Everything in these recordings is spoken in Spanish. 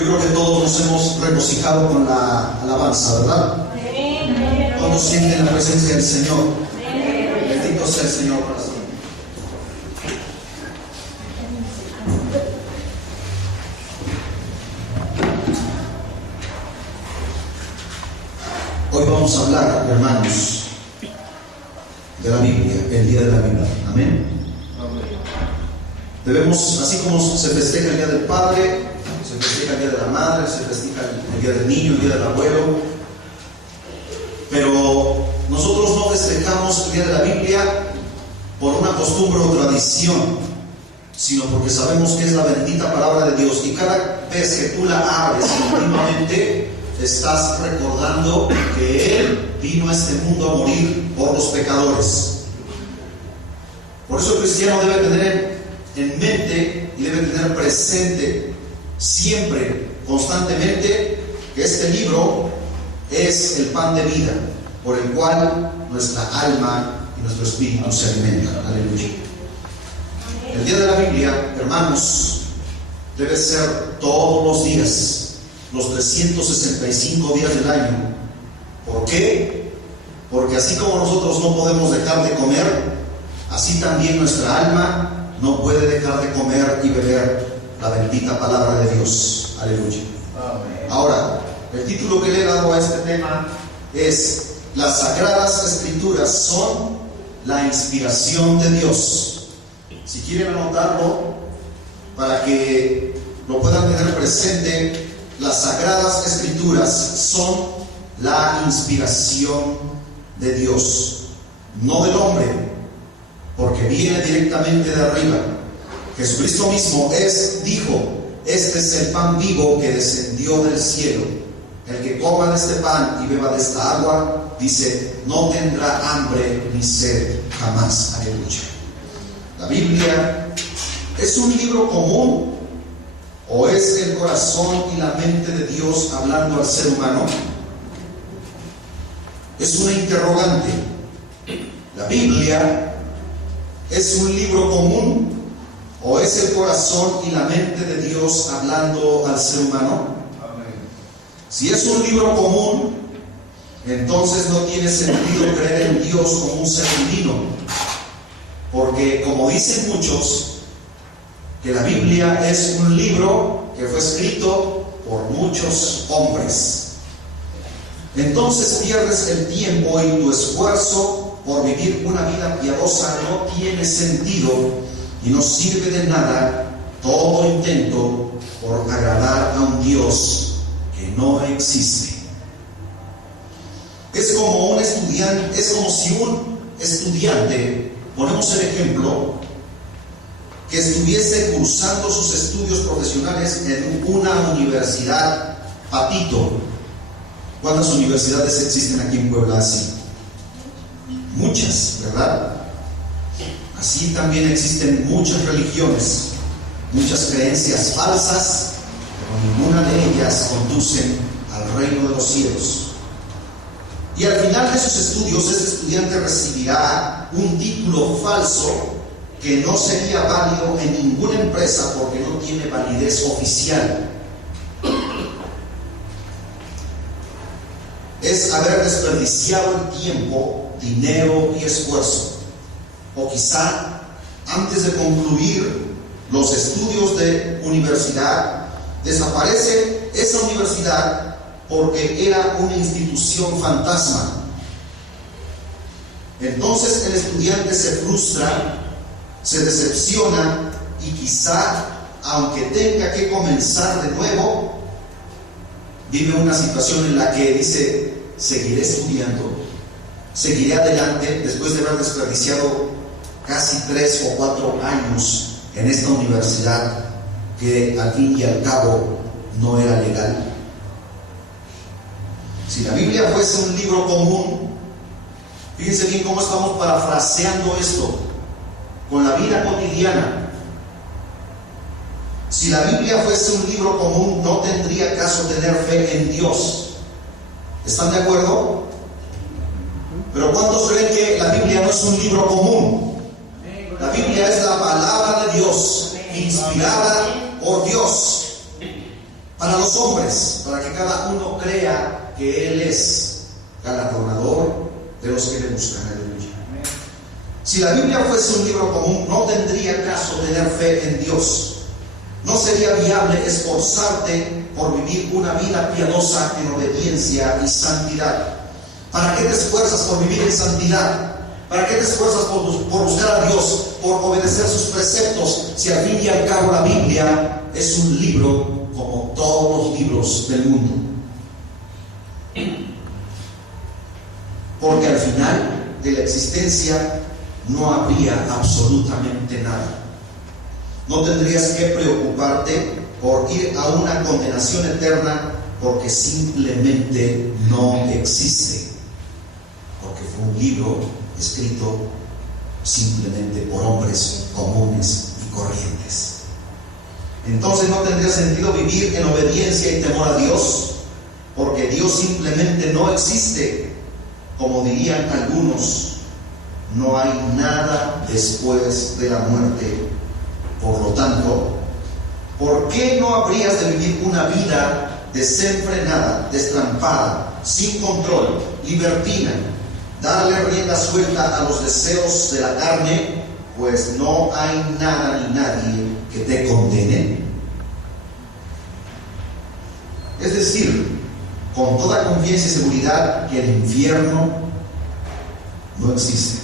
Yo creo que todos nos hemos regocijado con la alabanza, ¿verdad? Todos sienten la presencia del Señor. Bendito sea el Señor para siempre. Hoy vamos a hablar, hermanos, de la Biblia, el día de la Biblia. Amén. Debemos, así como se festeja el día del Padre, se festeja el día de la Madre, se festeja el día del niño, el día del abuelo, pero nosotros no festejamos el día de la Biblia por una costumbre o tradición, sino porque sabemos que es la bendita palabra de Dios, y cada vez que tú la abres continuamente estás recordando que Él vino a este mundo a morir por los pecadores. Por eso el cristiano debe tener en mente y debe tener presente siempre, constantemente, que este libro es el pan de vida por el cual nuestra alma y nuestro espíritu se alimentan. Aleluya. El día de la Biblia, hermanos, debe ser todos los días, los 365 días del año. ¿Por qué? Porque así como nosotros no podemos dejar de comer, así también nuestra alma no puede dejar de comer y beber la bendita palabra de Dios. Aleluya. Amén. Ahora, el título que le he dado a este tema es: las Sagradas Escrituras son la inspiración de Dios. Si quieren anotarlo para que lo puedan tener presente, las Sagradas Escrituras son la inspiración de Dios, no del hombre, porque viene directamente de arriba. Jesucristo mismo dijo: este es el pan vivo que descendió del cielo. El que coma de este pan y beba de esta agua, dice, no tendrá hambre ni sed jamás. Aleluya. La Biblia es un libro común, ¿o es el corazón y la mente de Dios hablando al ser humano? Es una interrogante. La Biblia ¿es un libro común o es el corazón y la mente de Dios hablando al ser humano? Amén. Si es un libro común, entonces no tiene sentido creer en Dios como un ser divino, porque como dicen muchos, que la Biblia es un libro que fue escrito por muchos hombres. Entonces pierdes el tiempo y tu esfuerzo por vivir una vida piadosa no tiene sentido y no sirve de nada todo intento por agradar a un Dios que no existe. Es como si un estudiante, ponemos el ejemplo, que estuviese cursando sus estudios profesionales en una universidad patito. ¿Cuántas universidades existen aquí en Puebla así? Muchas, ¿verdad? Así también existen muchas religiones, muchas creencias falsas, pero ninguna de ellas conducen al reino de los cielos. Y al final de sus estudios, ese estudiante recibirá un título falso que no sería válido en ninguna empresa porque no tiene validez oficial. Es haber desperdiciado el tiempo, dinero y esfuerzo. O quizá antes de concluir los estudios de universidad, desaparece esa universidad porque era una institución fantasma. Entonces el estudiante se frustra, se decepciona y quizá, aunque tenga que comenzar de nuevo, vive una situación en la que dice: seguiré estudiando, seguiré adelante después de haber desperdiciado casi 3 o 4 años en esta universidad que al fin y al cabo no era legal. Si la Biblia fuese un libro común, fíjense bien cómo estamos parafraseando esto con la vida cotidiana. Si la Biblia fuese un libro común, no tendría caso tener fe en Dios. ¿Están de acuerdo? Pero ¿cuántos creen que la Biblia no es un libro común? La Biblia es la palabra de Dios, inspirada por Dios, para para los hombres, para que cada uno crea que Él es galardonador de los que le buscan. Aleluya. Si la Biblia fuese un libro común, no tendría caso tener fe en Dios. No sería viable esforzarte por vivir una vida piadosa en obediencia y santidad. ¿Para qué te esfuerzas por vivir en santidad? ¿Para qué te esfuerzas por buscar a Dios, por obedecer sus preceptos, si al fin y al cabo la Biblia es un libro como todos los libros del mundo? Porque al final de la existencia no habría absolutamente nada. No tendrías que preocuparte por ir a una condenación eterna, porque simplemente no existe. Porque fue un libro escrito simplemente por hombres comunes y corrientes. Entonces no tendría sentido vivir en obediencia y temor a Dios, porque Dios simplemente no existe. Como dirían algunos, no hay nada después de la muerte. Por lo tanto, ¿por qué no habrías de vivir una vida desenfrenada, destrampada, sin control, libertina, darle rienda suelta a los deseos de la carne? Pues no hay nada ni nadie que te condene. Es decir, con toda confianza y seguridad, que el infierno no existe.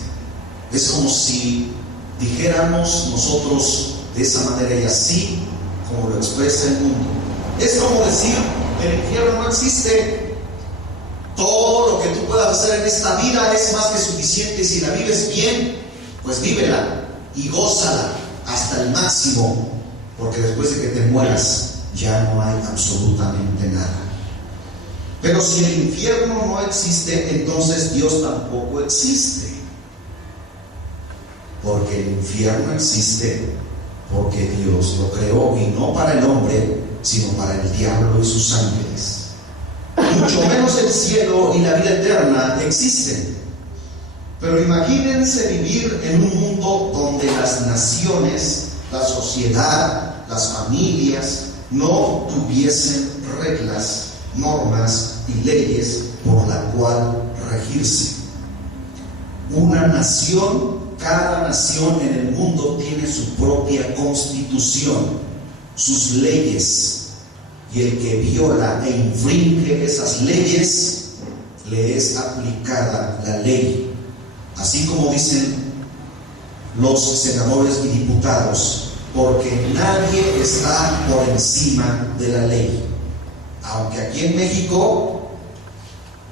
Es como si dijéramos nosotros de esa manera y así como lo expresa el mundo. Es como decir que el infierno no existe. Todo lo que tú puedas hacer en esta vida es más que suficiente. Si la vives bien, pues vívela y gózala hasta el máximo, porque después de que te mueras ya no hay absolutamente nada. Pero si el infierno no existe, entonces Dios tampoco existe, porque el infierno existe porque Dios lo creó, y no para el hombre, sino para el diablo y sus ángeles. Mucho menos el cielo y la vida eterna existen. Pero imagínense vivir en un mundo donde las naciones, la sociedad, las familias no tuviesen reglas, normas y leyes por la cual regirse. Una nación, cada nación en el mundo tiene su propia constitución, sus leyes, y el que viola e infringe esas leyes, le es aplicada la ley. Así como dicen los senadores y diputados, porque nadie está por encima de la ley. Aunque aquí en México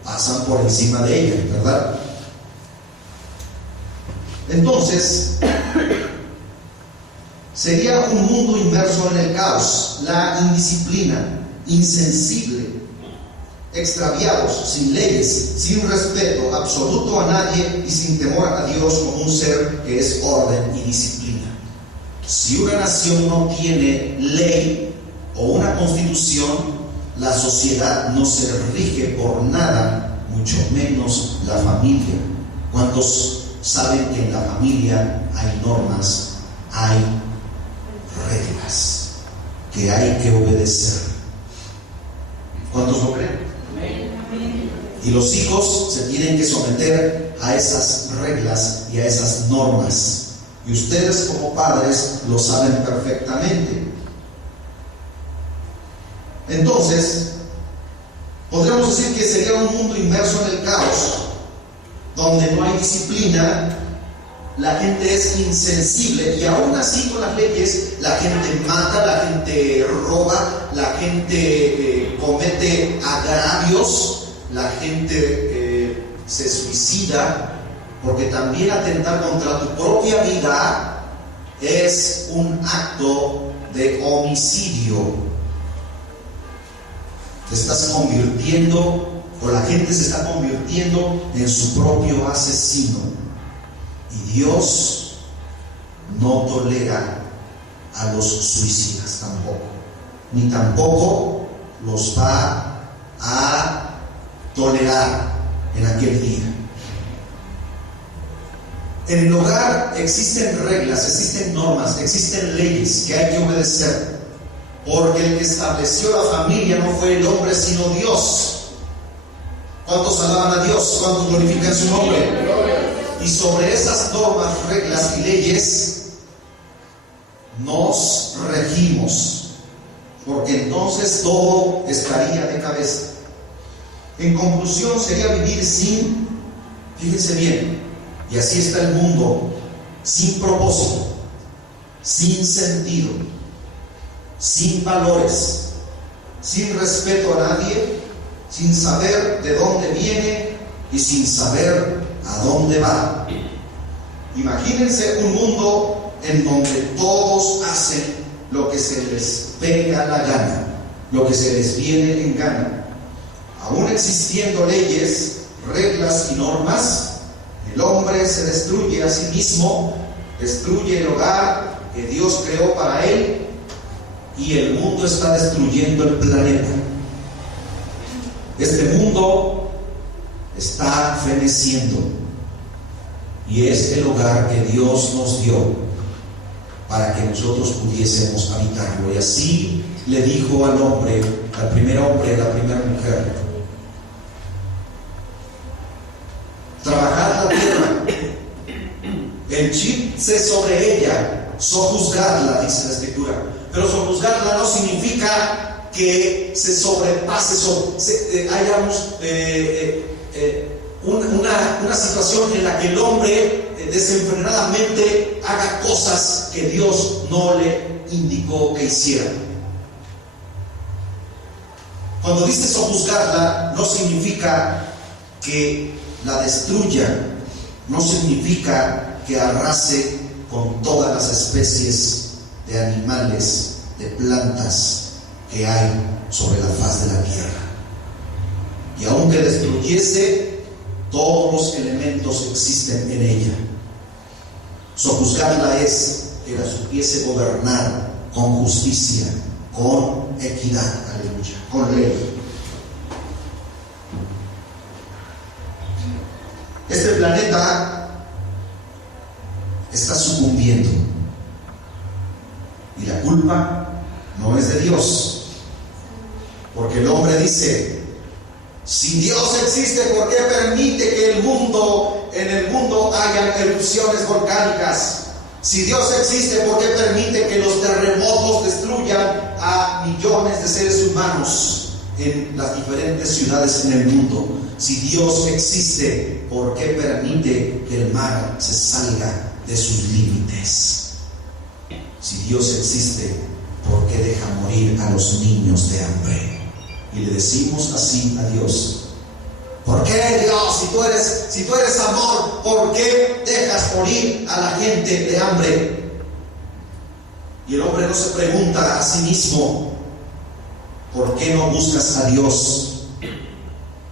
pasan por encima de ella, ¿verdad? Entonces, sería un mundo inmerso en el caos, la indisciplina, insensible, extraviados, sin leyes, sin respeto absoluto a nadie y sin temor a Dios como un ser que es orden y disciplina. Si una nación no tiene ley o una constitución, la sociedad no se rige por nada, mucho menos la familia. ¿Cuántos saben que en la familia hay normas, hay reglas que hay que obedecer? ¿Cuántos lo creen? Y los hijos se tienen que someter a esas reglas y a esas normas. Y ustedes como padres lo saben perfectamente. Entonces, podríamos decir que sería un mundo inmerso en el caos, donde no hay disciplina, la gente es insensible, y aún así con las leyes la gente mata, la gente roba, la gente comete agravios, la gente se suicida, porque también atentar contra tu propia vida es un acto de homicidio. Te estás convirtiendo, o la gente se está convirtiendo en su propio asesino. Y Dios no tolera a los suicidas tampoco, ni tampoco los va a tolerar en aquel día. En el hogar existen reglas, existen normas, existen leyes que hay que obedecer. Porque el que estableció la familia no fue el hombre, sino Dios. ¿Cuántos alaban a Dios? ¿Cuántos glorifican su nombre? Y sobre esas normas, reglas y leyes nos regimos, porque entonces todo estaría de cabeza. En conclusión, sería vivir sin, fíjense bien, y así está el mundo, sin propósito, sin sentido, sin valores, sin respeto a nadie, sin saber de dónde viene y sin saber a dónde va. Imagínense un mundo en donde todos hacen lo que se les pega la gana, lo que se les viene en gana. Aún existiendo leyes, reglas y normas, el hombre se destruye a sí mismo, destruye el hogar que Dios creó para él, y el mundo está destruyendo el planeta. Este mundo está feneciendo, y es el hogar que Dios nos dio para que nosotros pudiésemos habitarlo. Y así le dijo al hombre, al primer hombre, a la primera mujer: trabajad la tierra, henchidse sobre ella, sojuzgadla, dice la Escritura. Pero sojuzgarla no significa que se sobrepase, hayamos una situación en la que el hombre desenfrenadamente haga cosas que Dios no le indicó que hiciera. Cuando dice sojuzgarla, no significa que la destruya, no significa que arrase con todas las especies de animales, de plantas que hay sobre la faz de la tierra. Y aunque destruyese, todos los elementos existen en ella. Sojuzgarla es que la supiese gobernar con justicia, con equidad, aleluya, con ley. Este planeta está sucumbiendo, y la culpa no es de Dios, porque el hombre dice: si Dios existe, ¿por qué permite que en el mundo haya erupciones volcánicas? Si Dios existe, ¿por qué permite que los terremotos destruyan a millones de seres humanos en las diferentes ciudades en el mundo? Si Dios existe, ¿por qué permite que el mar se salga de sus límites? Si Dios existe, ¿por qué deja morir a los niños de hambre? Y le decimos así a Dios: ¿por qué, Dios, si tú eres amor, por qué dejas morir a la gente de hambre? Y el hombre no se pregunta a sí mismo: ¿por qué no buscas a Dios?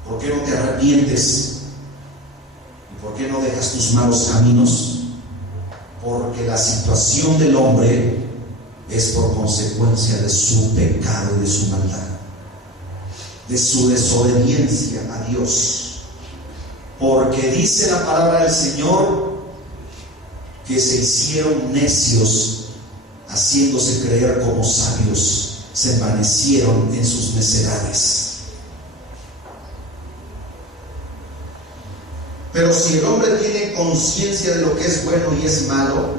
¿Por qué no te arrepientes? ¿Y por qué no dejas tus malos caminos? Porque la situación del hombre es por consecuencia de su pecado y de su maldad, de su desobediencia a Dios. Porque dice la palabra del Señor que se hicieron necios, haciéndose creer como sabios, se envanecieron en sus necedades. Pero si el hombre tiene conciencia de lo que es bueno y es malo,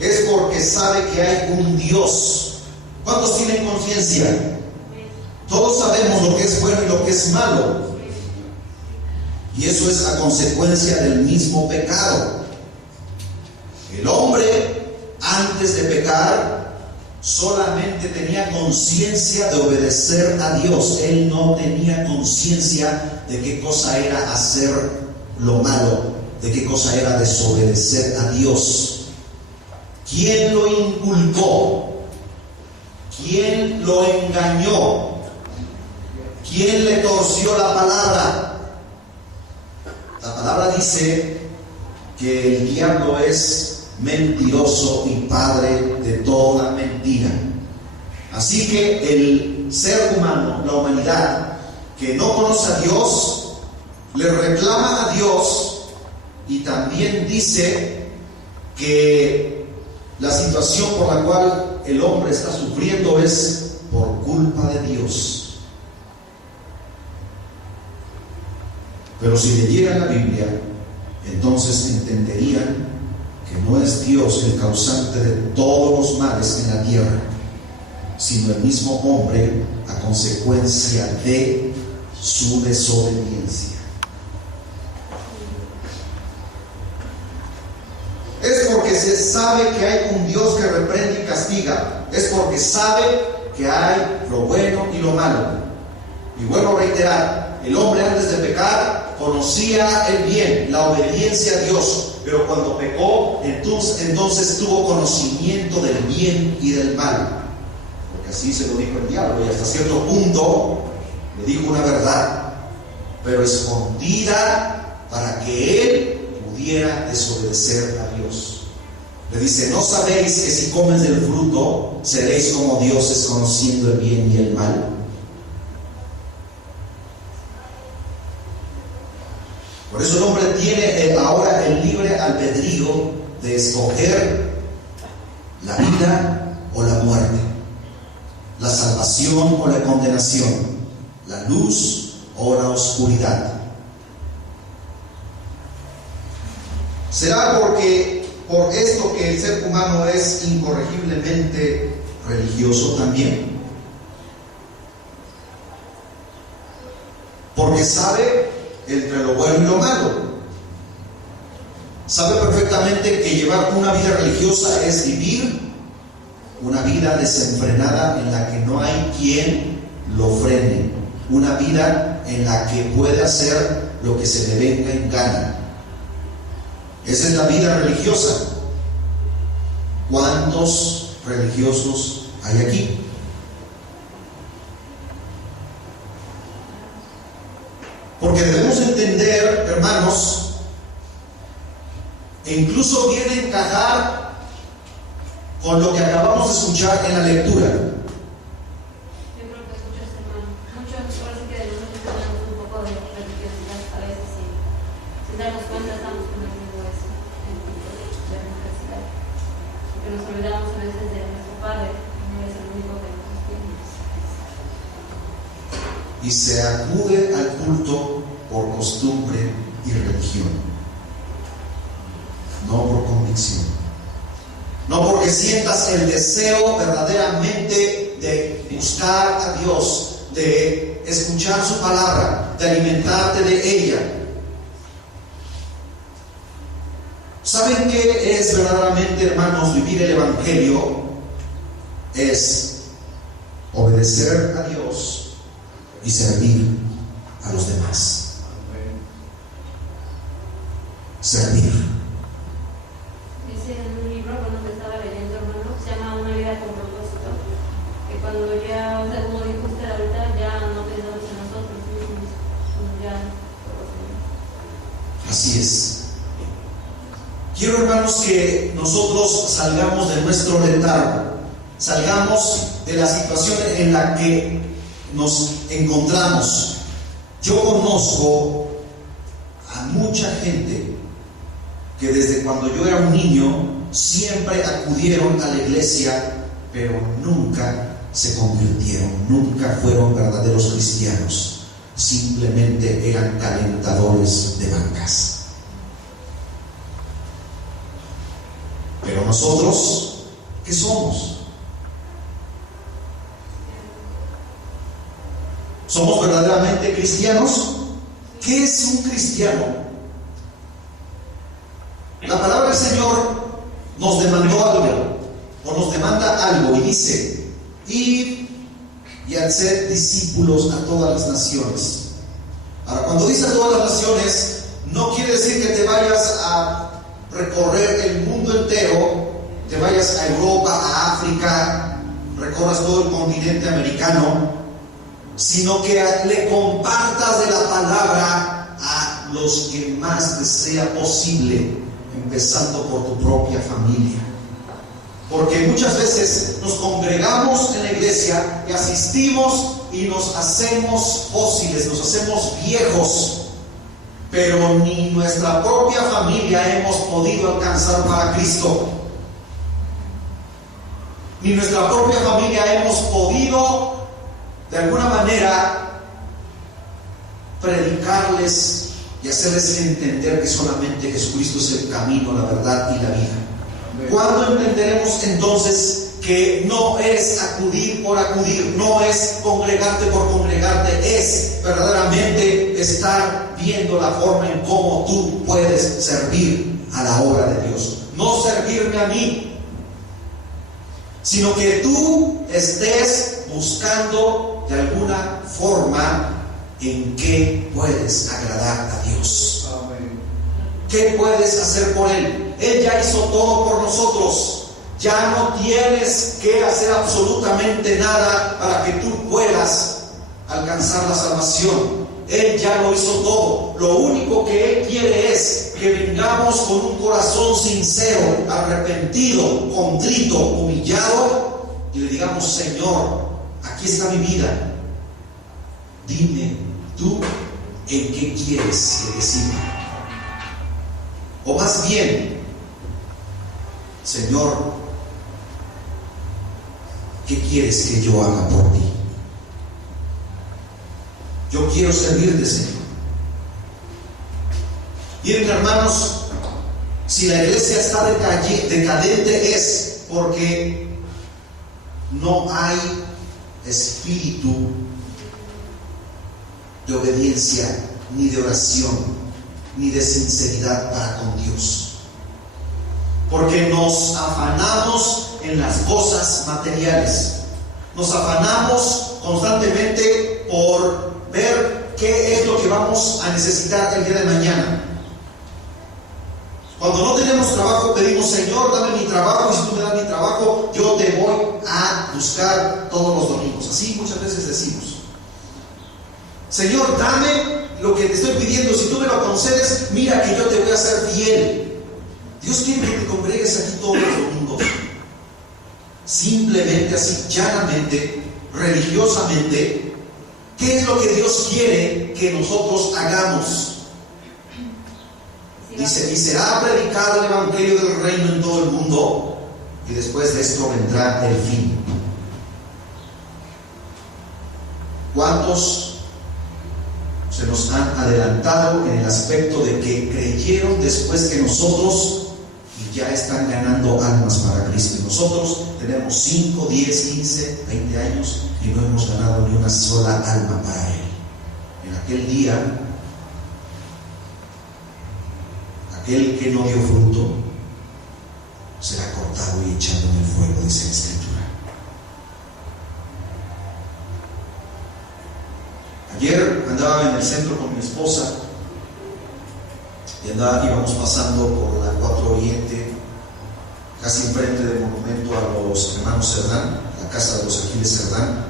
es porque sabe que hay un Dios. ¿Cuántos tienen conciencia? Todos sabemos lo que es bueno y lo que es malo. Y eso es a consecuencia del mismo pecado. El hombre, antes de pecar, solamente tenía conciencia de obedecer a Dios. Él no tenía conciencia de qué cosa era hacer lo malo, de qué cosa era desobedecer a Dios. ¿Quién lo inculcó? ¿Quién lo engañó? ¿Quién le torció la palabra? La palabra dice que el diablo es mentiroso y padre de toda mentira. Así que el ser humano, la humanidad, que no conoce a Dios, le reclama a Dios, y también dice que la situación por la cual cual el hombre está sufriendo es por culpa de Dios. Pero si leyeran la Biblia, entonces entenderían que no es Dios el causante de todos los males en la tierra, sino el mismo hombre a consecuencia de su desobediencia. Es porque se sabe que hay un Dios que reprende y castiga. Es porque sabe que hay lo bueno y lo malo. Y vuelvo a reiterar, el hombre antes de pecar conocía el bien, la obediencia a Dios, pero cuando pecó, entonces tuvo conocimiento del bien y del mal. Porque así se lo dijo el diablo, y hasta cierto punto le dijo una verdad, pero escondida para que él pudiera desobedecer a Dios. Le dice: ¿no sabéis que si comes del fruto seréis como dioses, conociendo el bien y el mal? Por eso el hombre tiene ahora el libre albedrío de escoger la vida o la muerte, la salvación o la condenación, la luz o la oscuridad. ¿Será porque por esto que el ser humano es incorregiblemente religioso también? Porque sabe entre lo bueno y lo malo. Sabe perfectamente que llevar una vida religiosa es vivir una vida desenfrenada en la que no hay quien lo frene, una vida en la que puede hacer lo que se le venga en gana. Esa es la vida religiosa. ¿Cuántos religiosos hay aquí? Porque debemos entender, hermanos, e incluso viene a encajar con lo que acabamos de escuchar en la lectura. Yo creo que escuchas, hermano. Muchos, ahora sí que nosotros tenemos un poco de religiosidad a veces y sin darnos cuenta estamos cometiendo eso en cuanto de religiosidad. Porque nos olvidamos a veces de nuestro Padre, no es el único que nos sostiene. Y se acude al culto por costumbre y religión, no por convicción, no porque sientas el deseo verdaderamente de buscar a Dios, de escuchar su palabra, de alimentarte de ella. ¿Saben qué es verdaderamente, hermanos, vivir el Evangelio? Es obedecer a Dios y servir a los demás. Servir. Dice en un libro, bueno, que estaba leyendo, hermano, se llama Una vida con propósito, que cuando ya, o sea, como dijo usted ahorita, ya no pensamos en nosotros mismos, sino ya por los demás. Así es. Quiero, hermanos, que nosotros salgamos de nuestro letargo, salgamos de la situación en la que nos encontramos. Yo conozco a mucha gente que desde cuando yo era un niño siempre acudieron a la iglesia, pero nunca se convirtieron, nunca fueron verdaderos cristianos, simplemente eran calentadores de bancas. Pero nosotros, ¿qué somos? ¿Somos verdaderamente cristianos? ¿Qué es un cristiano? La palabra del Señor nos demandó algo, o nos demanda algo, y dice: id y haced discípulos a todas las naciones. Ahora, cuando dice a todas las naciones, no quiere decir que te vayas a recorrer el mundo entero, te vayas a Europa, a África, recorras todo el continente americano, sino que le compartas de la palabra a los que más te sea posible, empezando por tu propia familia. Porque muchas veces nos congregamos en la iglesia y asistimos y nos hacemos fósiles, nos hacemos viejos, pero ni nuestra propia familia hemos podido alcanzar para Cristo. ni nuestra propia familia hemos podido de alguna manera predicarles y hacerles entender que solamente Jesucristo es el camino, la verdad y la vida. ¿Cuándo entenderemos entonces que no es acudir por acudir, no es congregarte por congregarte, es verdaderamente estar viendo la forma en cómo tú puedes servir a la obra de Dios? No servirme a mí, sino que tú estés buscando de alguna forma en qué puedes agradar a Dios. Amén. ¿Qué puedes hacer por Él? Él ya hizo todo por nosotros. Ya no tienes que hacer absolutamente nada para que tú puedas alcanzar la salvación. Él ya lo hizo todo. Lo único que Él quiere es que vengamos con un corazón sincero, arrepentido, contrito, humillado, y le digamos: Señor, aquí está mi vida. Dime tú en qué quieres que te sirva. O más bien, Señor, ¿qué quieres que yo haga por ti? Yo quiero servirte, Señor. Miren, hermanos, si la iglesia está decadente es porque no hay espíritu de obediencia, ni de oración, ni de sinceridad para con Dios. Porque nos afanamos en las cosas materiales. Nos afanamos constantemente por ver qué es lo que vamos a necesitar el día de mañana. Cuando no tenemos trabajo, pedimos: Señor, dame mi trabajo, y si tú me das mi trabajo, yo te voy a buscar todos los domingos. Así muchas veces decimos: Señor, dame lo que te estoy pidiendo, si tú me lo concedes, mira que yo te voy a hacer fiel. Dios quiere que te congregues aquí todos los domingos. Simplemente, así, llanamente, religiosamente, ¿qué es lo que Dios quiere que nosotros hagamos? Dice: y será predicado el evangelio del reino en todo el mundo, y después de esto vendrá el fin. ¿Cuántos se nos han adelantado en el aspecto de que creyeron después que nosotros y ya están ganando almas para Cristo? Y nosotros tenemos 5, 10, 15, 20 años y no hemos ganado ni una sola alma para Él. En aquel día, aquel que no dio fruto será cortado y echado en el fuego, dice la Escritura. Ayer andaba en el centro con mi esposa y íbamos pasando por la 4 Oriente, casi enfrente del monumento a los hermanos Cerdán, la casa de los Aquiles Cerdán.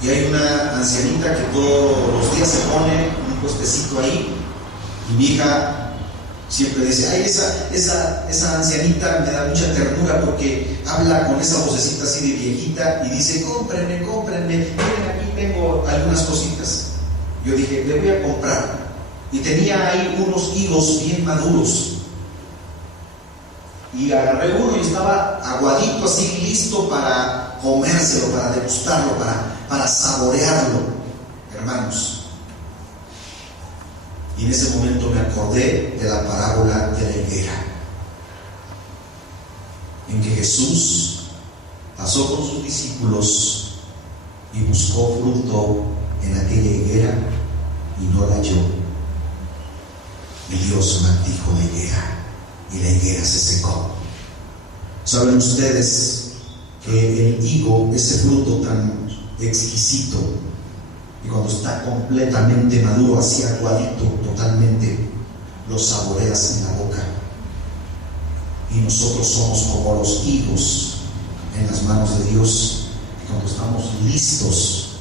Y hay una ancianita que todos los días se pone un puestecito ahí, y mi hija siempre dice: ay, esa ancianita me da mucha ternura porque habla con esa vocecita así de viejita y dice: cómprenme, miren, aquí tengo algunas cositas. Yo dije: le voy a comprar. Y tenía ahí unos higos bien maduros, y agarré uno y estaba aguadito, así listo para comérselo, para degustarlo, para saborearlo, hermanos. Y en ese momento me acordé de la parábola de la higuera, en que Jesús pasó con sus discípulos y buscó fruto en aquella higuera y no la halló. Y Dios maldijo la higuera y la higuera se secó. ¿Saben ustedes que el higo, ese fruto tan exquisito, y cuando está completamente maduro, así aguadito, totalmente, lo saboreas en la boca? Y nosotros somos como los higos en las manos de Dios, y cuando estamos listos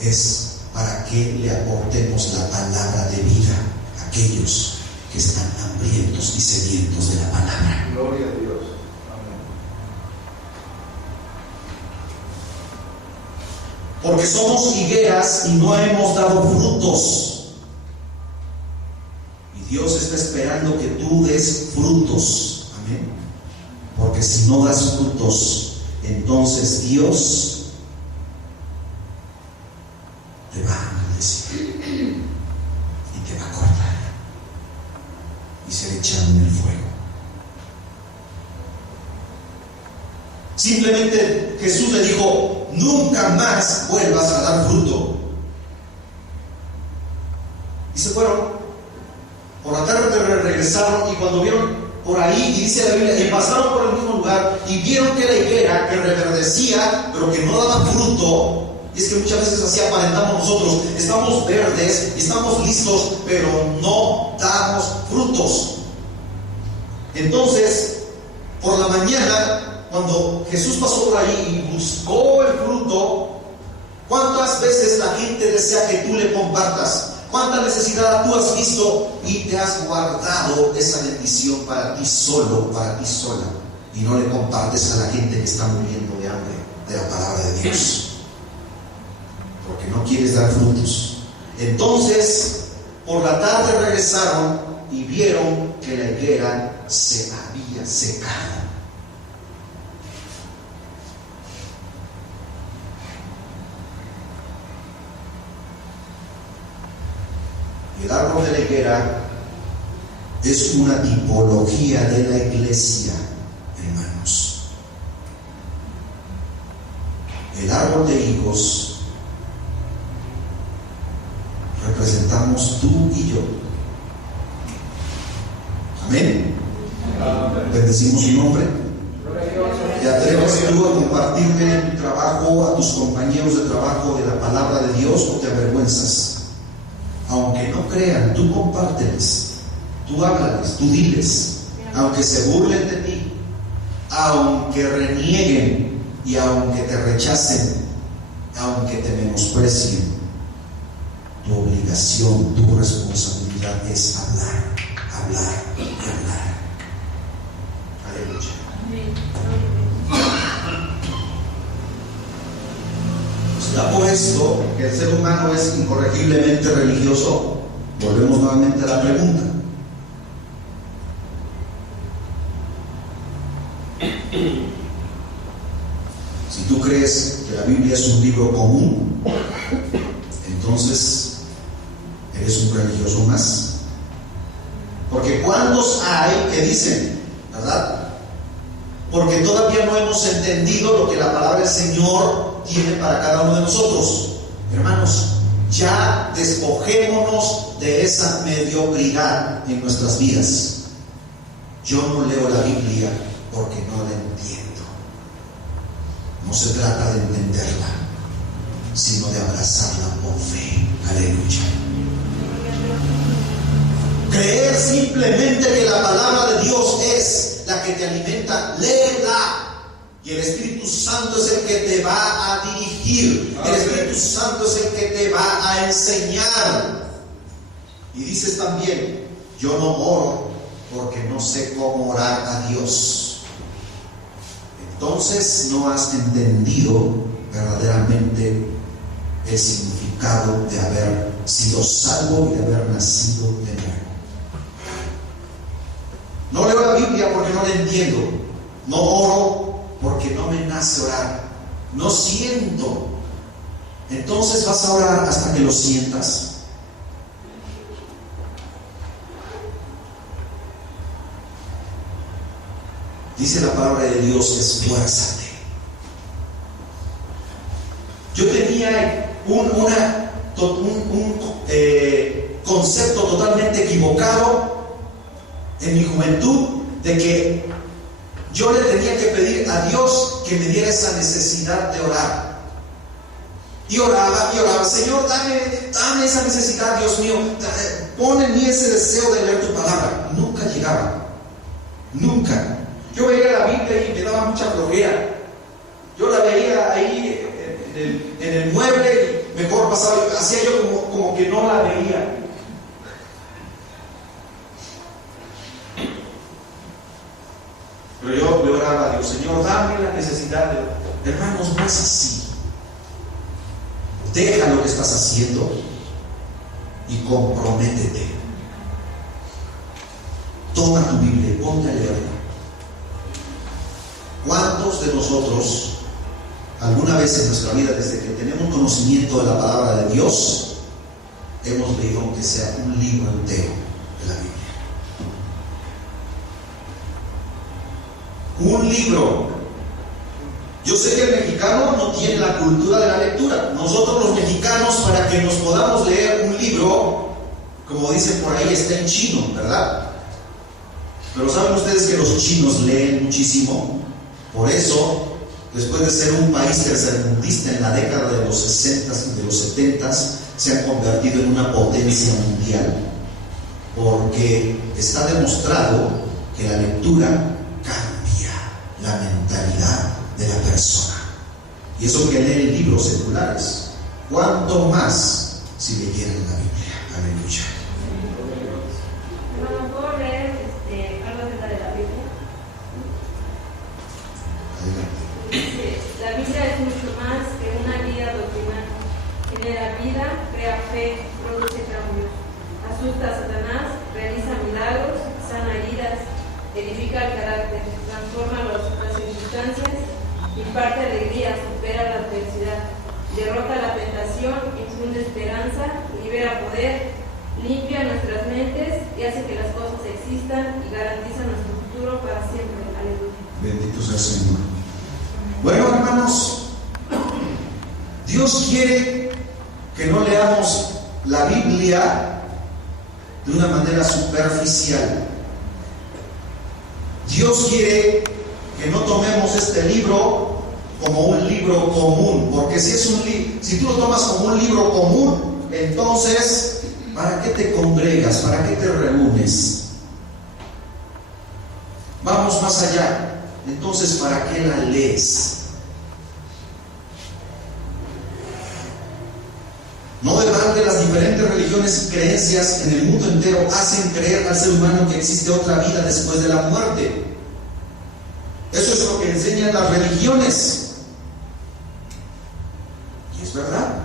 es para que le aportemos la palabra de vida a aquellos que están hambrientos y sedientos de la palabra. Gloria a Dios. Amén. Porque somos higueras y no hemos dado frutos. Y Dios está esperando que tú des frutos. Amén. Porque si no das frutos, entonces Dios te va a maldecir y te va a cortar y ser echado en el fuego. Simplemente Jesús le dijo: nunca más vuelvas a dar fruto. Y se fueron. Por la tarde regresaron, y cuando vieron por ahí, y dice la Biblia, y pasaron por el mismo lugar y vieron que la higuera, que reverdecía pero que no daba fruto. Y es que muchas veces así aparentamos nosotros: estamos verdes, estamos listos, pero no damos frutos. Entonces, por la mañana, cuando Jesús pasó por ahí y buscó el fruto, ¿cuántas veces la gente desea que tú le compartas? ¿Cuánta necesidad tú has visto y te has guardado esa bendición para ti solo, para ti sola, y no le compartes a la gente que está muriendo de hambre de la palabra de Dios? Porque no quieres dar frutos. Entonces, por la tarde regresaron y vieron que la higuera se había secado. El árbol de la higuera es una tipología de la iglesia, hermanos. El árbol de higos representamos tú y yo. Amén. Bendecimos su nombre. ¿Te atreves tú a compartirle en tu trabajo a tus compañeros de trabajo de la palabra de Dios, o te avergüenzas? Aunque no crean, tú compárteles, tú háblales, tú diles, aunque se burlen de ti, aunque renieguen y aunque te rechacen, aunque te menosprecien. Tu obligación, tu responsabilidad es hablar, hablar y hablar. Aleluya. ¿Será por esto que el ser humano es incorregiblemente religioso? Volvemos nuevamente a la pregunta. Si tú crees que la Biblia es un libro común, entonces eres un religioso más. Porque ¿cuántos hay que dicen, verdad? Porque todavía no hemos entendido lo que la palabra del Señor tiene para cada uno de nosotros. Hermanos, ya despojémonos de esa mediocridad en nuestras vidas. Yo no leo la Biblia porque no la entiendo. No se trata de entenderla, sino de abrazarla por fe. Aleluya. Creer simplemente que la palabra de Dios es la que te alimenta, léela. Y el Espíritu Santo es el que te va a dirigir. El Espíritu Santo es el que te va a enseñar. Y dices también: yo no oro porque no sé cómo orar a Dios. Entonces no has entendido verdaderamente el significado de haber sido salvo y de haber nacido de nuevo. No leo la Biblia porque no la entiendo. No oro porque no me nace orar. No siento. Entonces vas a orar hasta que lo sientas. Dice la palabra de Dios: esfuérzate. Yo tenía un concepto totalmente equivocado en mi juventud de que yo le tenía que pedir a Dios que me diera esa necesidad de orar. Y oraba, Señor, dame esa necesidad, Dios mío, pon en mí ese deseo de leer tu palabra. Nunca llegaba, nunca. Yo veía la Biblia y me daba mucha flojera. Yo la veía ahí en el mueble y mejor pasaba, hacía yo como que no la veía. Pero yo le oraba a Dios: Señor, dame la necesidad de... Hermanos, no es así. Deja lo que estás haciendo y comprométete. Toma tu Biblia y ponte a leerla. ¿Cuántos de nosotros, alguna vez en nuestra vida, desde que tenemos conocimiento de la palabra de Dios, hemos leído aunque sea un libro entero de la Biblia? Un libro. Yo sé que el mexicano no tiene la cultura de la lectura. Nosotros los mexicanos, para que nos podamos leer un libro, como dicen por ahí, está en chino, ¿verdad? Pero ¿saben ustedes que los chinos leen muchísimo? Por eso, después de ser un país tercermundista en la década de los 60s y de los 70s, se han convertido en una potencia mundial, porque está demostrado que la lectura cambia la mentalidad de la persona. Y eso que leen libros seculares, ¿cuánto más si leyeran la Biblia? Aleluya. Hermano, ¿puedo leer algo acerca de la Biblia? Dice, la Biblia es mucho más que una guía doctrinal. Genera vida, crea fe, produce cambios, asusta a Satanás, realiza milagros, sana heridas, edifica el carácter, transforma las circunstancias, imparte alegría, supera la adversidad, derrota la tentación, infunde esperanza, libera poder, limpia nuestras mentes y hace que las cosas existan y garantiza nuestro futuro para siempre. Aleluya. Bendito sea el Señor. Bueno, hermanos, Dios quiere que no leamos la Biblia de una manera superficial. Dios quiere que no tomemos este libro como un libro común, porque si tú lo tomas como un libro común, entonces, ¿para qué te congregas? ¿Para qué te reúnes? Vamos más allá. Entonces, ¿para qué la lees? No de balde las diferentes religiones y creencias en el mundo entero hacen creer al ser humano que existe otra vida después de la muerte. Eso es lo que enseñan las religiones. Y es verdad.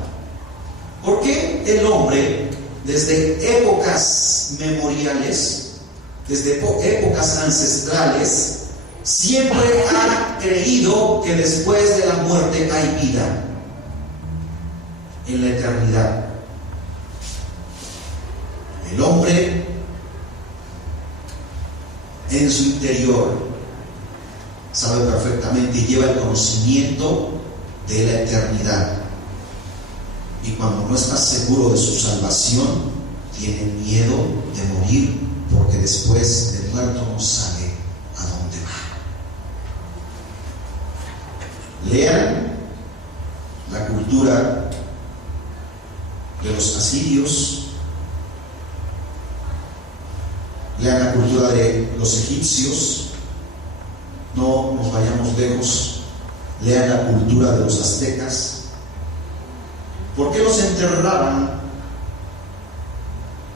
¿Por qué el hombre, desde épocas memoriales, desde épocas ancestrales, siempre ha creído que después de la muerte hay vida en la eternidad? El hombre en su interior sabe perfectamente y lleva el conocimiento de la eternidad, y cuando no está seguro de su salvación tiene miedo de morir, porque después de muerto no sabe a dónde va. Lean la cultura de los asirios, lean la cultura de los egipcios, no nos vayamos lejos, lean la cultura de los aztecas. ¿Por qué los enterraban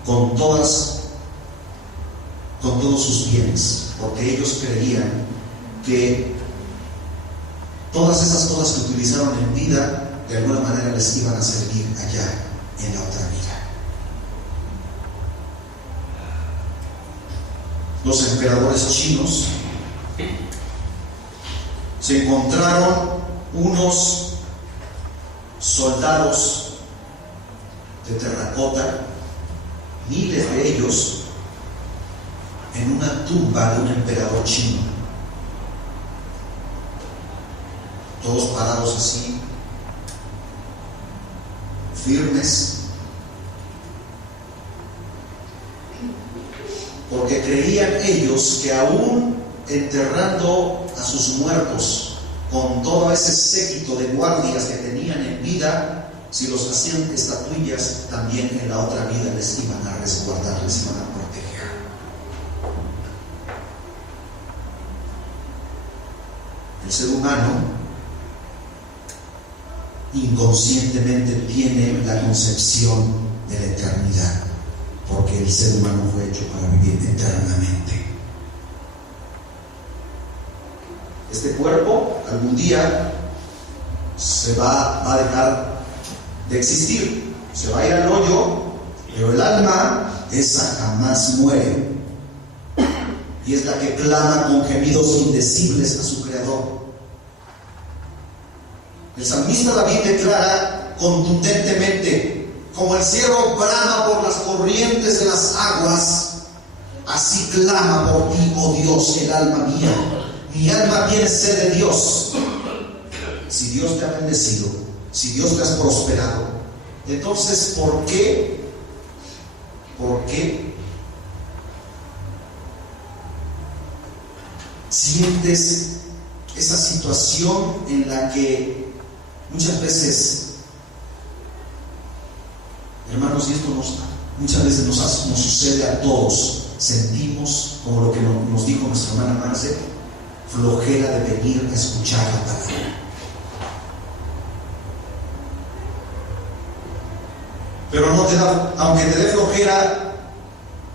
con todos sus bienes? Porque ellos creían que todas esas cosas que utilizaron en vida de alguna manera les iban a servir allá en la otra vida. Los emperadores chinos se encontraron unos soldados de terracota, miles de ellos, en una tumba de un emperador chino, todos parados así, firmes, porque creían ellos que aún enterrando a sus muertos con todo ese séquito de guardias que tenían en vida, si los hacían estatuillas, también en la otra vida les iban a resguardar, les iban a proteger. El ser humano inconscientemente tiene la concepción de la eternidad, porque el ser humano fue hecho para vivir eternamente. Este cuerpo algún día se va a dejar de existir, se va a ir al hoyo, pero el alma, esa jamás muere, y es la que clama con gemidos indecibles a su Creador. El salmista David declara contundentemente: como el ciervo brama por las corrientes de las aguas, así clama por ti, oh Dios, el alma mía. Mi alma tiene sed de Dios. Si Dios te ha bendecido, si Dios te ha prosperado, entonces ¿por qué sientes esa situación en la que muchas veces, hermanos, y esto muchas veces nos sucede a todos? Sentimos, como lo que nos dijo nuestra hermana Marce, flojera de venir a escuchar la palabra. Pero no te da, aunque te dé flojera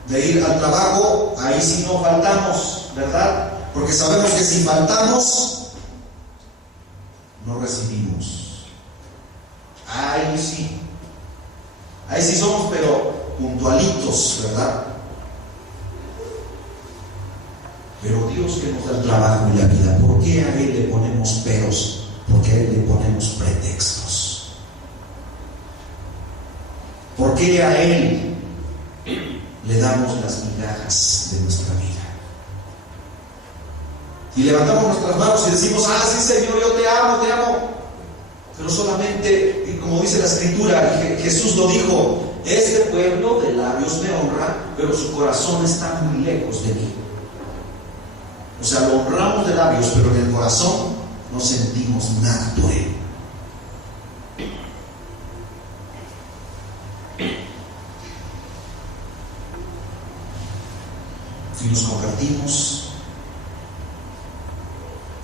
de ir al trabajo, ahí sí no faltamos, ¿verdad? Porque sabemos que si faltamos, no recibimos. Ahí sí somos, pero puntualitos, ¿verdad? Pero Dios, que nos da el trabajo y la vida, ¿por qué a Él le ponemos peros? ¿Por qué a Él le ponemos pretextos? ¿Por qué a Él le damos las migajas de nuestra vida? Y levantamos nuestras manos y decimos: ah, sí, Señor, yo te amo, te amo. Pero solamente, y como dice la Escritura, y Jesús lo dijo: este pueblo de labios me honra, pero su corazón está muy lejos de mí. O sea, lo honramos de labios, pero en el corazón no sentimos nada por Él. Y nos convertimos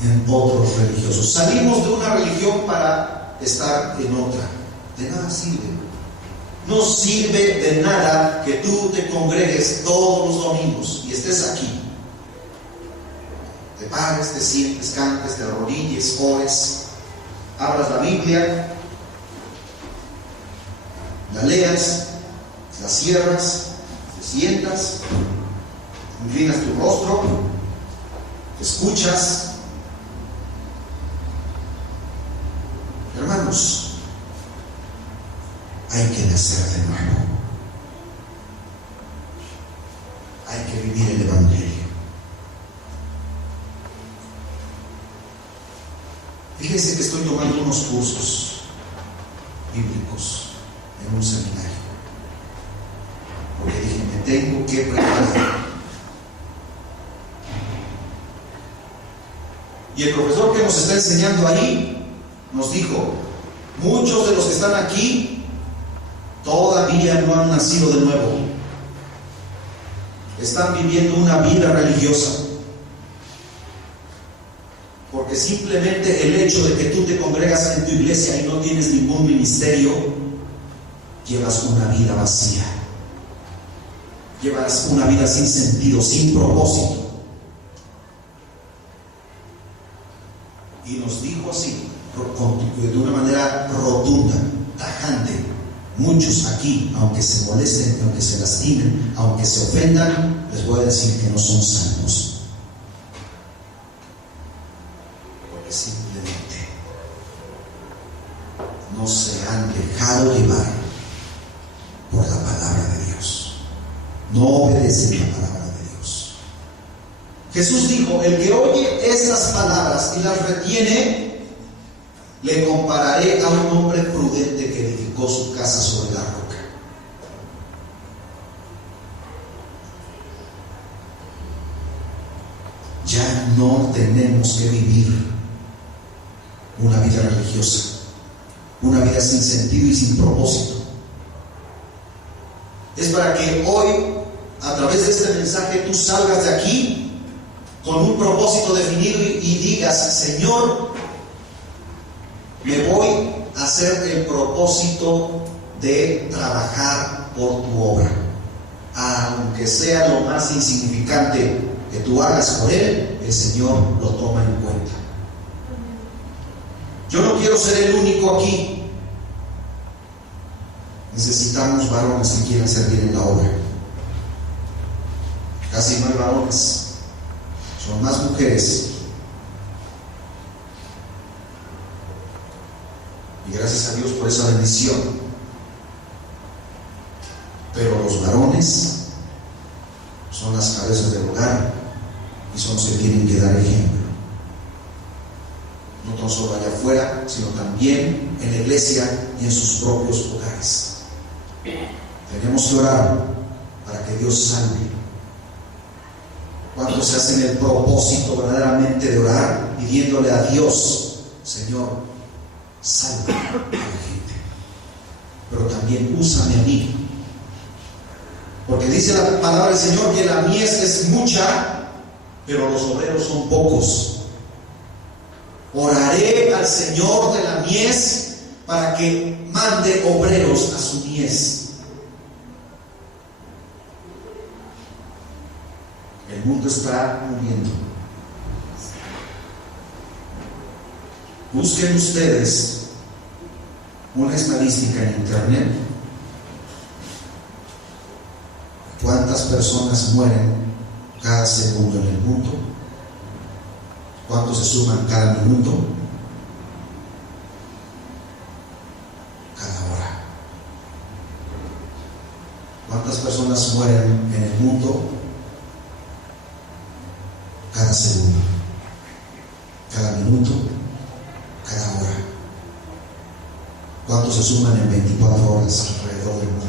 en otros religiosos. Salimos de una religión para estar en otra. De nada sirve. No sirve de nada que tú te congregues todos los domingos y estés aquí. Te pares, te sientes, cantes, te arrodilles, ores, abras la Biblia, la leas, la cierras, te sientas, inclinas tu rostro, escuchas. Hermanos, hay que nacer de nuevo. Hay que vivir el Evangelio. Fíjense que estoy tomando unos cursos bíblicos en un seminario, porque dije: me tengo que preparar. Y el profesor que nos está enseñando ahí nos dijo: muchos de los que están aquí todavía no han nacido de nuevo, están viviendo una vida religiosa, porque simplemente el hecho de que tú te congregas en tu iglesia y no tienes ningún ministerio, llevas una vida vacía, llevas una vida sin sentido, sin propósito. Y nos dijo así, de una manera rotunda, tajante: muchos aquí, aunque se molesten, aunque se lastimen, aunque se ofendan, les voy a decir que no son salvos, porque simplemente no se han dejado llevar por la palabra de Dios, no obedecen la palabra de Dios. Jesús dijo: el que oye estas palabras y las retiene, le compararé a un hombre prudente que edificó su casa sobre la roca. Ya no tenemos que vivir una vida religiosa, una vida sin sentido y sin propósito. Es para que hoy, a través de este mensaje, tú salgas de aquí con un propósito definido y digas: Señor, me voy a hacer el propósito de trabajar por tu obra, aunque sea lo más insignificante que tú hagas por Él, el Señor lo toma en cuenta. Yo no quiero ser el único aquí. Necesitamos varones que quieran servir en la obra. Casi no hay varones, son más mujeres. Y gracias a Dios por esa bendición. Pero los varones son las cabezas del hogar y son los que tienen que dar ejemplo. No tan solo allá afuera, sino también en la iglesia y en sus propios hogares. Tenemos que orar para que Dios salve. ¿Cuántos se hacen el propósito verdaderamente de orar pidiéndole a Dios, Señor, salve a la gente, pero también úsame a mí? Porque dice la palabra del Señor que la mies es mucha, pero los obreros son pocos. Oraré al Señor de la mies para que mande obreros a su mies. El mundo está muriendo. Busquen ustedes una estadística en internet. ¿Cuántas personas mueren cada segundo en el mundo? ¿Cuántos se suman cada minuto? Cada hora. ¿Cuántas personas mueren en el mundo cada segundo? Cada minuto, cada hora. ¿Cuántos se suman en 24 horas alrededor del mundo?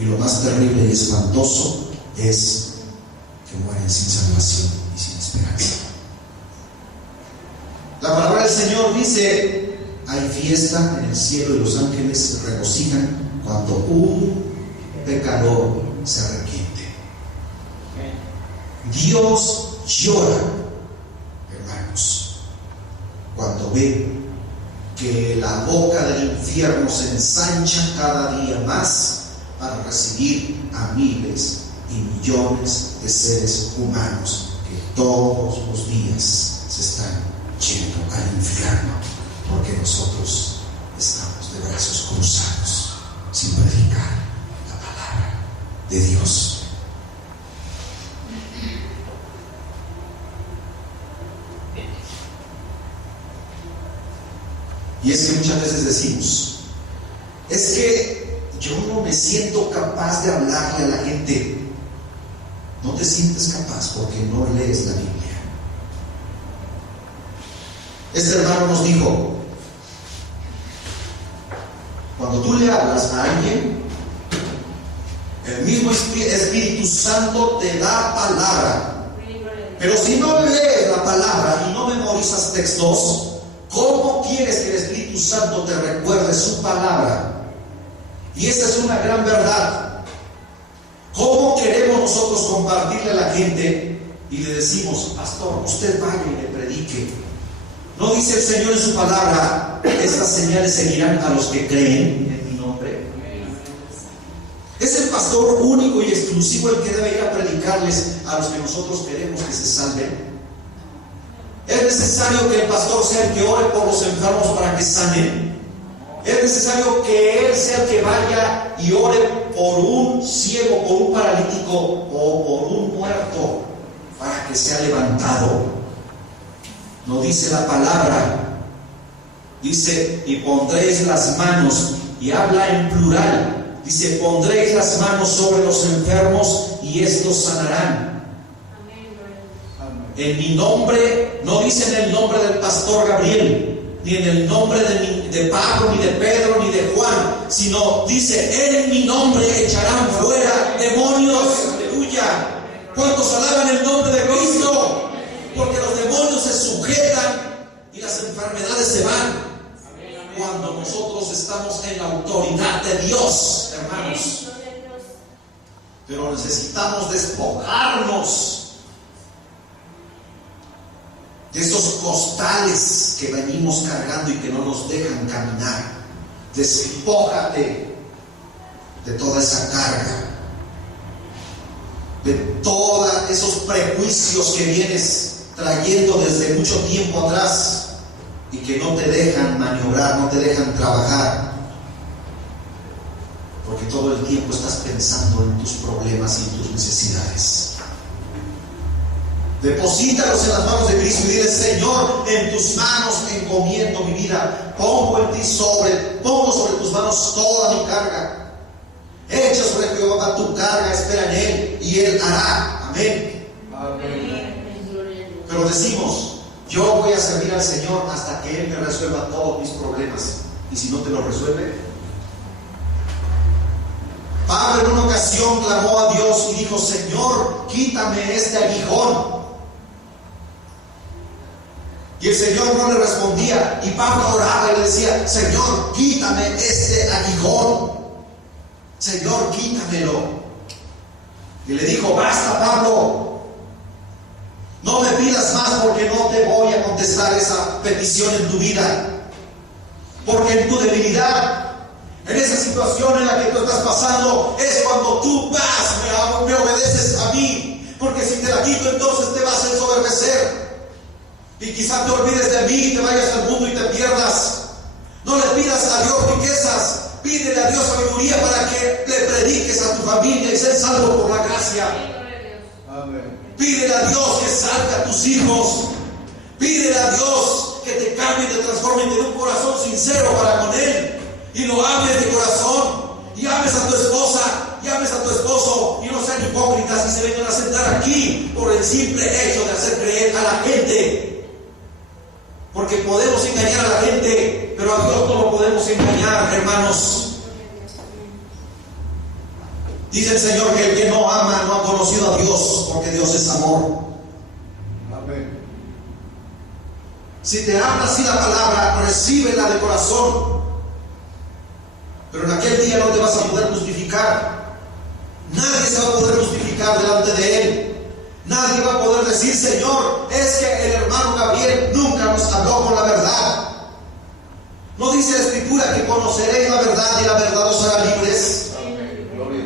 Y lo más terrible y espantoso es que mueren sin salvación y sin esperanza. La palabra del Señor dice: hay fiesta en el cielo y los ángeles se regocijan cuando un pecador se arrepiente. Dios llora, hermanos, cuando ve que la boca del infierno se ensancha cada día más para recibir a miles y millones de seres humanos que todos los días se están yendo al infierno porque nosotros estamos de brazos cruzados sin predicar la palabra de Dios. Y es que muchas veces decimos: es que yo no me siento capaz de hablarle a la gente. No te sientes capaz porque no lees la Biblia. Este hermano nos dijo: cuando tú le hablas a alguien, el mismo Espíritu Santo te da palabra. Pero si no lees la palabra y no memorizas textos, ¿cómo quieres que el Espíritu Santo te recuerde su palabra? Y esa es una gran verdad. ¿Cómo queremos nosotros compartirle a la gente y le decimos: pastor, usted vaya y le predique? ¿No dice el Señor en su palabra: estas señales seguirán a los que creen en mi nombre? ¿Es el pastor único y exclusivo el que debe ir a predicarles a los que nosotros queremos que se salven? ¿Es necesario que el pastor sea el que ore por los enfermos para que sanen? ¿Es necesario que él sea el que vaya y ore por un ciego, por un paralítico o por un muerto para que sea levantado? No dice la palabra. Dice: y pondréis las manos, y habla en plural. Dice: pondréis las manos sobre los enfermos y estos sanarán. En mi nombre, no dice en el nombre del pastor Gabriel, ni en el nombre de Pablo, ni de Pedro, ni de Juan, sino dice: en mi nombre echarán fuera demonios. Aleluya. ¿Cuántos alaban el nombre de Cristo? Porque los demonios se sujetan y las enfermedades se van cuando nosotros estamos en la autoridad de Dios, hermanos. Pero necesitamos despojarnos de esos costales que venimos cargando y que no nos dejan caminar. Despójate de toda esa carga, de todos esos prejuicios que vienes trayendo desde mucho tiempo atrás y que no te dejan maniobrar, no te dejan trabajar, porque todo el tiempo estás pensando en tus problemas y en tus necesidades. Deposítalos en las manos de Cristo y dile: Señor, en tus manos encomiendo mi vida, pongo tu carga, espera en Él y Él hará. Amén. Pero decimos, yo voy a servir al Señor hasta que Él me resuelva todos mis problemas. Y si no te lo resuelve, Pablo en una ocasión clamó a Dios y dijo: Señor, quítame este aguijón. Y el Señor no le respondía, y Pablo oraba y le decía: Señor, quítame este aguijón, Señor, quítamelo. Y le dijo: basta, Pablo, no me pidas más, porque no te voy a contestar esa petición en tu vida. Porque en tu debilidad, en esa situación en la que tú estás pasando, es cuando tú vas, me obedeces a mí. Porque si te la quito, entonces te vas a ensoberbecer. Y quizá te olvides de mí y te vayas al mundo y te pierdas. No le pidas a Dios riquezas, pídele a Dios sabiduría para que le prediques a tu familia y seas salvo por la gracia. Amén. Pídele a Dios que salve a tus hijos. Pídele a Dios que te cambie y te transforme y te dé un corazón sincero para con Él. Y lo ames de corazón. Y ames a tu esposa, y ames a tu esposo. Y no sean hipócritas y se vengan a sentar aquí por el simple hecho de hacer creer a la gente. Porque podemos engañar a la gente, pero a Dios no lo podemos engañar, hermanos. Dice el Señor que el que no ama no ha conocido a Dios, porque Dios es amor. Amén. Si te habla así la palabra, recíbela de corazón. Pero en aquel día no te vas a poder justificar. Nadie se va a poder justificar delante de Él. Nadie va a poder decir: Señor, es que el hermano Gabriel nunca nos habló con la verdad. ¿No dice la Escritura que conoceréis la verdad y la verdad os hará libres?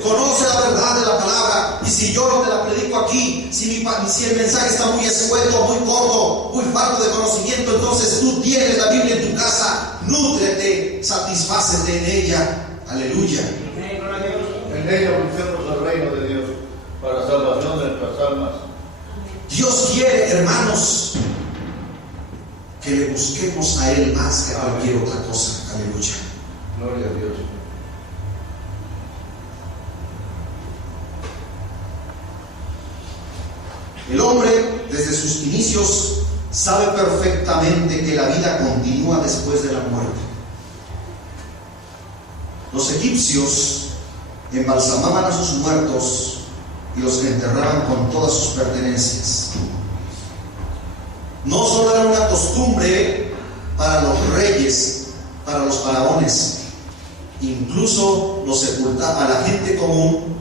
Conoce la verdad de la palabra. Y si yo no te la predico aquí, si el mensaje está muy escueto, muy corto, muy falto de conocimiento, entonces tú tienes la Biblia en tu casa. Nútrete, satisfácete en ella. Aleluya. En ella busquemos el reino de Dios para salvación de nuestras almas. Dios quiere, hermanos, que le busquemos a Él más que a cualquier otra cosa. Aleluya. Gloria a Dios. El hombre, desde sus inicios, sabe perfectamente que la vida continúa después de la muerte. Los egipcios embalsamaban a sus muertos y los enterraban con todas sus pertenencias. No solo era una costumbre para los reyes, para los faraones, incluso los sepultaban a la gente común,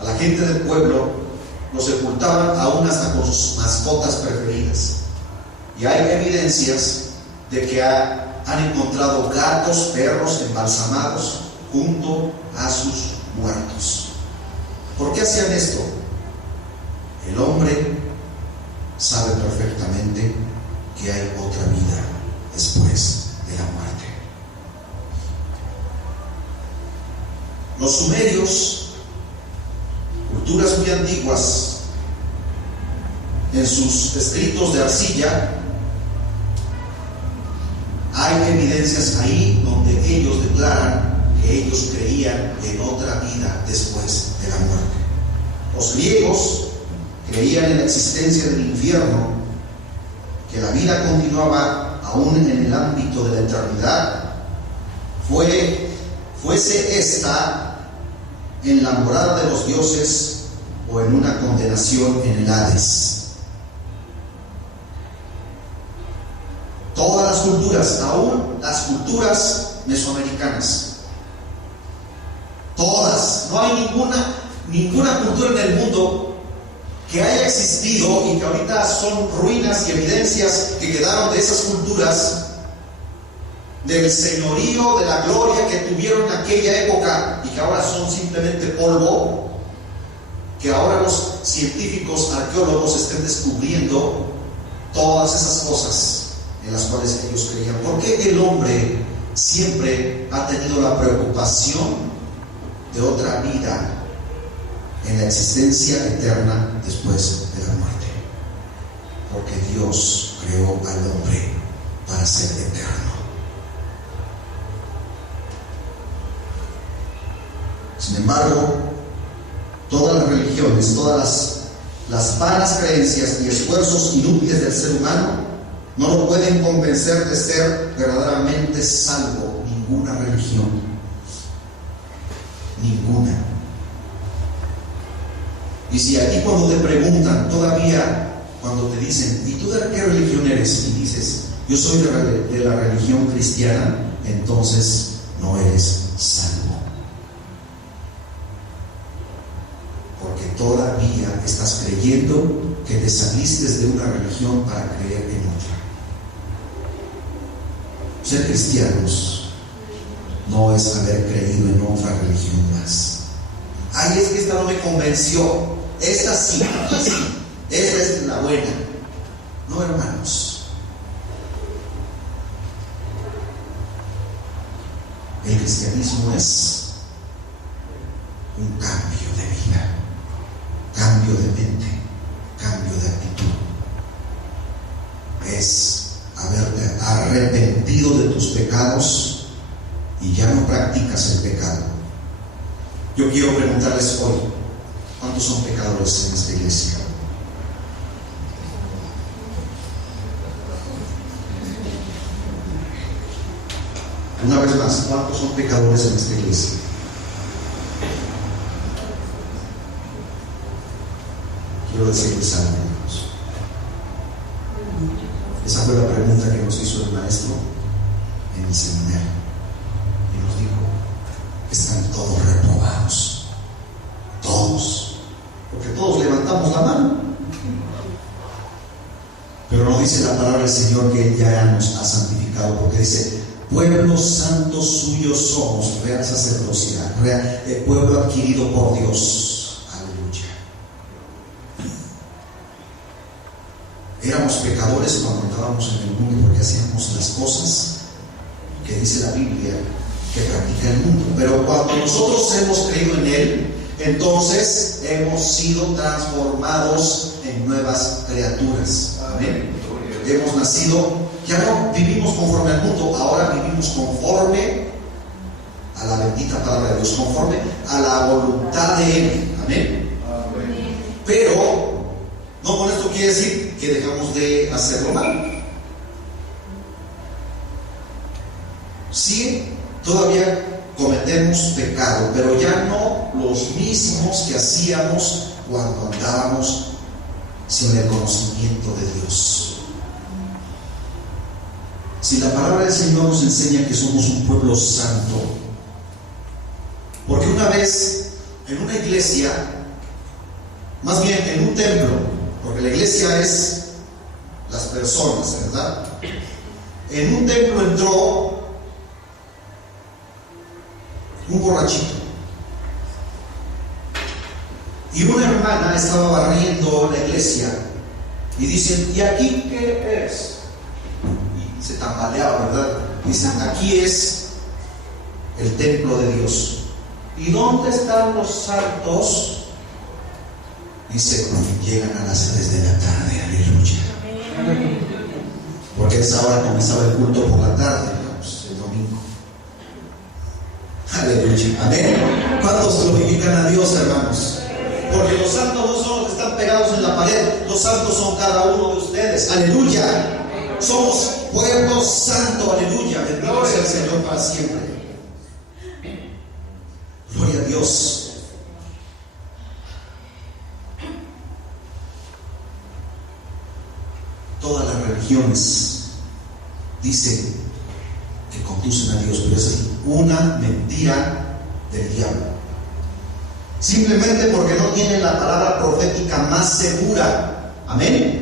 a la gente del pueblo, los sepultaban aún hasta con sus mascotas preferidas. Y hay evidencias de que han encontrado gatos, perros embalsamados junto a sus muertos. ¿Por qué hacían esto? El hombre sabe perfectamente que hay otra vida después de la muerte. Los sumerios, culturas muy antiguas, en sus escritos de arcilla, hay evidencias ahí donde ellos declaran que ellos creían en otra vida después de la muerte. Los griegos creían en la existencia del infierno, que la vida continuaba aún en el ámbito de la eternidad, fuese esta en la morada de los dioses o en una condenación en el Hades. Todas las culturas, aún las culturas mesoamericanas, todas, no hay ninguna cultura en el mundo que haya existido y que ahorita son ruinas y evidencias que quedaron de esas culturas, del señorío, de la gloria que tuvieron en aquella época y que ahora son simplemente polvo, que ahora los científicos, arqueólogos estén descubriendo todas esas cosas en las cuales ellos creían. ¿Por qué el hombre siempre ha tenido la preocupación de otra vida en la existencia eterna después de la muerte? Porque Dios creó al hombre para ser eterno. Sin embargo, todas las religiones, todas las vanas creencias y esfuerzos inútiles del ser humano no lo pueden convencer de ser verdaderamente salvo. Ninguna religión, ninguna. Y si aquí cuando te preguntan, todavía cuando te dicen, ¿y tú de qué religión eres? Y dices, yo soy de la religión cristiana, entonces no eres salvo. Porque todavía estás creyendo que te saliste de una religión para creer en otra. Ser cristianos no es haber creído en otra religión más. Ay, es que esta no me convenció. Esta sí, esta es la buena. No, hermanos. El cristianismo es un cambio de vida, cambio de mente, cambio de actitud. Es haberte arrepentido de tus pecados y ya no practicas el pecado. Yo quiero preguntarles hoy, ¿cuántos son pecadores en esta iglesia? Una vez más, ¿cuántos son pecadores en esta iglesia? Quiero decirles algo, hermanos. Esa fue la pregunta que nos hizo el maestro en el seminario. Y nos dijo, están todos reprobados. Todos. Porque todos levantamos la mano. Pero no dice la palabra del Señor que Él ya nos ha santificado, porque dice, pueblo santo suyo somos, real sacerdocio, pueblo adquirido por Dios. Aleluya. Éramos pecadores cuando estábamos en el mundo porque hacíamos las cosas que dice la Biblia que practica el mundo. Pero cuando nosotros hemos creído en Él, entonces hemos sido transformados en nuevas criaturas. Amén. Hemos nacido, ya no vivimos conforme al mundo, ahora vivimos conforme a la bendita palabra de Dios, conforme a la voluntad de Él. Amén. Pero no con esto quiere decir que dejamos de hacerlo mal. Sí, todavía cometemos pecado, pero ya no los mismos que hacíamos cuando andábamos sin el conocimiento de Dios. Si la palabra del Señor nos enseña que somos un pueblo santo, porque una vez en una iglesia, más bien en un templo, porque la iglesia es las personas, ¿verdad? En un templo entró un borrachito y una hermana estaba barriendo la iglesia y dicen, ¿y aquí qué es? Y se tambaleaba, ¿verdad? Dicen, aquí es el templo de Dios. ¿Y dónde están los santos? Dice, llegan a las 3 de la tarde, aleluya. Porque a esa hora comenzaba el culto por la tarde, digamos, el domingo. Aleluya, amén. ¿Cuántos glorifican a Dios, hermanos? Porque los santos no son los que están pegados en la pared, los santos son cada uno de ustedes, aleluya. Somos pueblo santo, aleluya. Bendito sea el Señor para siempre. Gloria a Dios. Todas las religiones dicen que conducen a Dios, pero es una mentira del diablo. Simplemente porque no tienen la palabra profética más segura. Amén.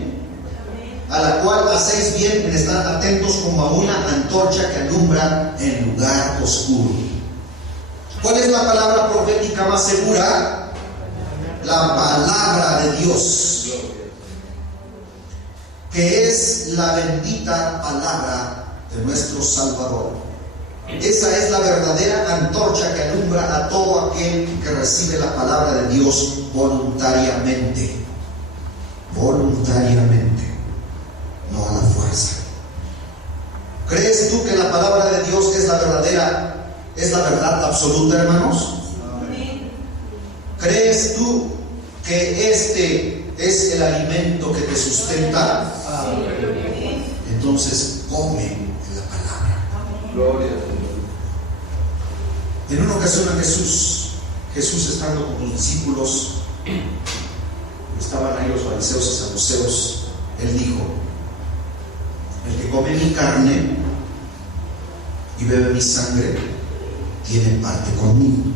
A la cual hacéis bien en estar atentos como a una antorcha que alumbra en lugar oscuro. ¿Cuál es la palabra profética más segura? La palabra de Dios, que es la bendita palabra de nuestro Salvador. Esa es la verdadera antorcha que alumbra a todo aquel que recibe la palabra de Dios voluntariamente. Voluntariamente, no a la fuerza. ¿Crees tú que la palabra de Dios es la verdadera, es la verdad absoluta, hermanos? ¿Crees tú que este es el alimento que te sustenta? Entonces come la palabra. Gloria a Dios. En una ocasión a Jesús estando con sus discípulos, estaban ahí los fariseos y saduceos, él dijo: el que come mi carne y bebe mi sangre tiene parte conmigo.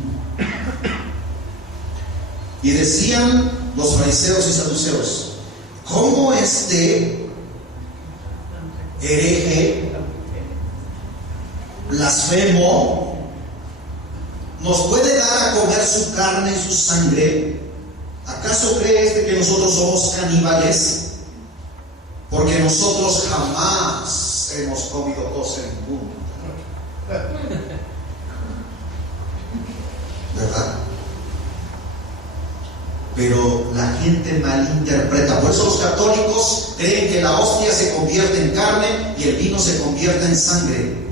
Y decían los fariseos y saduceos: ¿cómo este hereje, blasfemo, nos puede dar a comer su carne y su sangre? ¿Acaso cree que nosotros somos caníbales? Porque nosotros jamás hemos comido dos en punto, ¿verdad? Pero la gente malinterpreta. Por eso los católicos creen que la hostia se convierte en carne y el vino se convierte en sangre.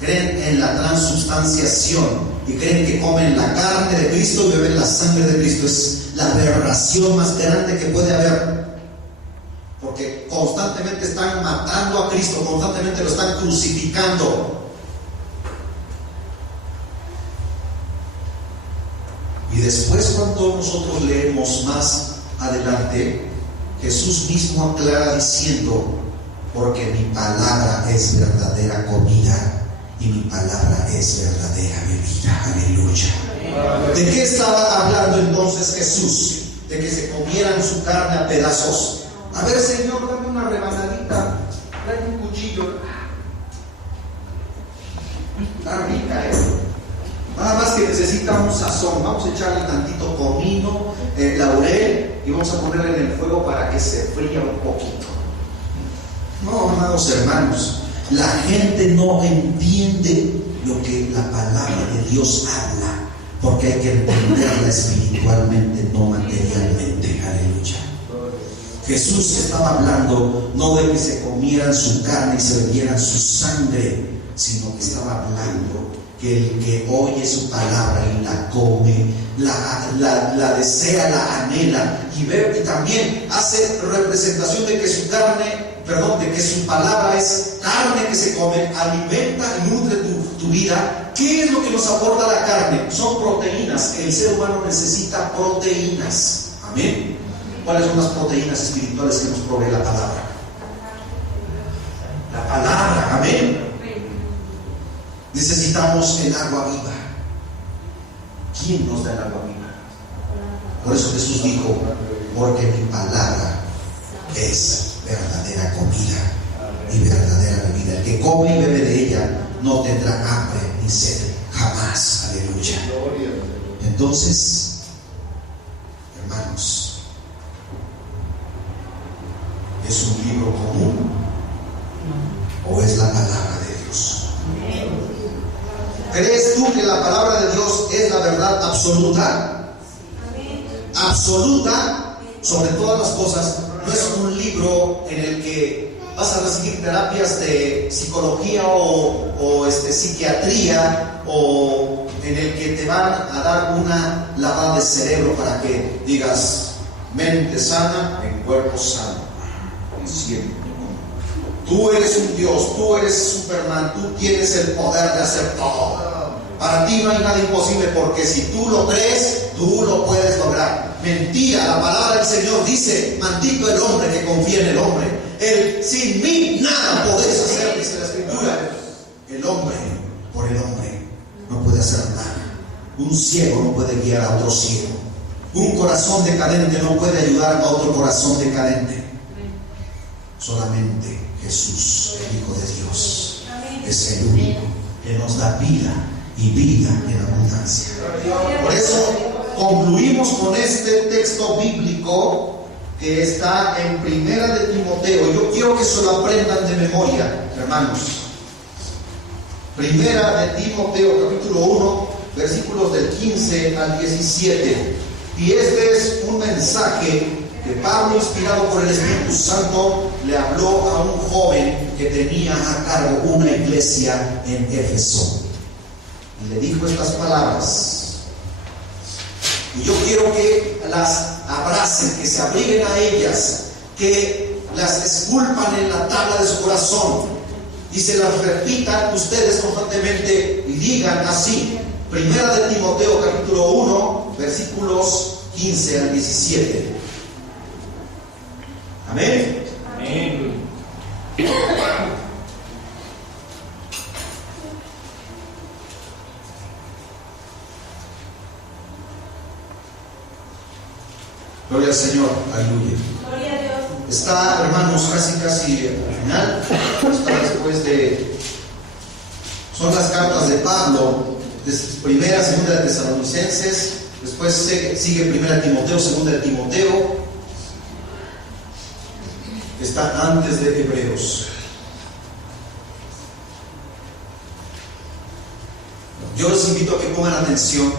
Creen en la transubstanciación y creen que comen la carne de Cristo y beben la sangre de Cristo. Es la aberración más grande que puede haber, porque constantemente están matando a Cristo, constantemente lo están crucificando. Y después, cuando nosotros leemos más adelante, Jesús mismo aclara diciendo: porque mi palabra es verdadera comida y mi palabra es verdadera bebida. Aleluya. ¿De qué estaba hablando entonces Jesús? ¿De que se comieran su carne a pedazos? A ver, Señor, dame una rebanadita, trae un cuchillo. Está rica, Nada más que necesita un sazón. Vamos a echarle tantito comino, laurel, y vamos a ponerle en el fuego para que se fría un poquito. No, amados hermanos, la gente no entiende lo que la palabra de Dios habla, porque hay que entenderla espiritualmente, no materialmente. Aleluya. Jesús estaba hablando no de que se comieran su carne y se bebieran su sangre, sino que estaba hablando que el que oye su palabra y la come, la desea, la anhela y ve, y también hace representación de que su carne, de que su palabra es carne que se come, alimenta y nutre tu vida. ¿Qué es lo que nos aporta la carne? Son proteínas. El ser humano necesita proteínas. Amén. ¿Cuáles son las proteínas espirituales que nos provee la palabra? La palabra. Amén. Necesitamos el agua viva. ¿Quién nos da el agua viva? Por eso Jesús dijo: porque mi palabra es verdadera comida y verdadera bebida. El que come y bebe de ella no tendrá hambre ni sed jamás. Aleluya. Entonces, hermanos, ¿es un libro común o es la palabra de Dios? ¿Crees tú que la palabra de Dios es la verdad absoluta? Absoluta sobre todas las cosas. No es un libro en el que vas a recibir terapias de psicología o psiquiatría, o en el que te van a dar una lavada de cerebro para que digas: mente sana en cuerpo sano. Siempre. Tú eres un Dios, tú eres Superman, tú tienes el poder de hacer todo. Para ti no hay nada imposible, porque si tú lo crees, tú lo puedes lograr. Mentira, la palabra del Señor dice: maldito el hombre que confía en el hombre. Sin mí nada podéis hacer, dice la Escritura. El hombre, por el hombre, no puede hacer nada. Un ciego no puede guiar a otro ciego. Un corazón decadente no puede ayudar a otro corazón decadente. Solamente Jesús, el Hijo de Dios, es el único que nos da vida y vida en abundancia. Por eso concluimos con este texto bíblico que está en Primera de Timoteo. Yo quiero que se lo aprendan de memoria, hermanos. Primera de Timoteo, capítulo 1, versículos del 15 al 17. Y este es un mensaje que Pablo, inspirado por el Espíritu Santo, le habló a un joven que tenía a cargo una iglesia en Éfeso. Y le dijo estas palabras: Y yo quiero que las abracen, que se abriguen a ellas, que las esculpan en la tabla de su corazón y se las repitan ustedes constantemente y digan así. Primera de Timoteo capítulo 1, versículos 15 al 17. Amén. Amén. Gloria al Señor, aleluya. Gloria a Dios. Está, hermanos, casi al final. Está después de. Son las cartas de Pablo, primera, segunda de Tesalonicenses. Después sigue primera de Timoteo, segunda de Timoteo. Está antes de Hebreos. Yo les invito a que pongan atención.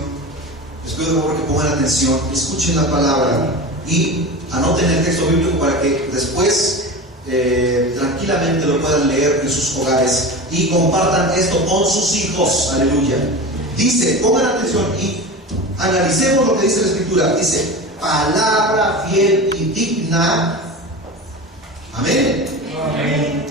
Les pido de favor que pongan atención, escuchen la palabra y anoten el texto bíblico para que después tranquilamente lo puedan leer en sus hogares y compartan esto con sus hijos. Aleluya. Dice, pongan atención y analicemos lo que dice la Escritura. Dice, palabra fiel y digna. Amén. Amén.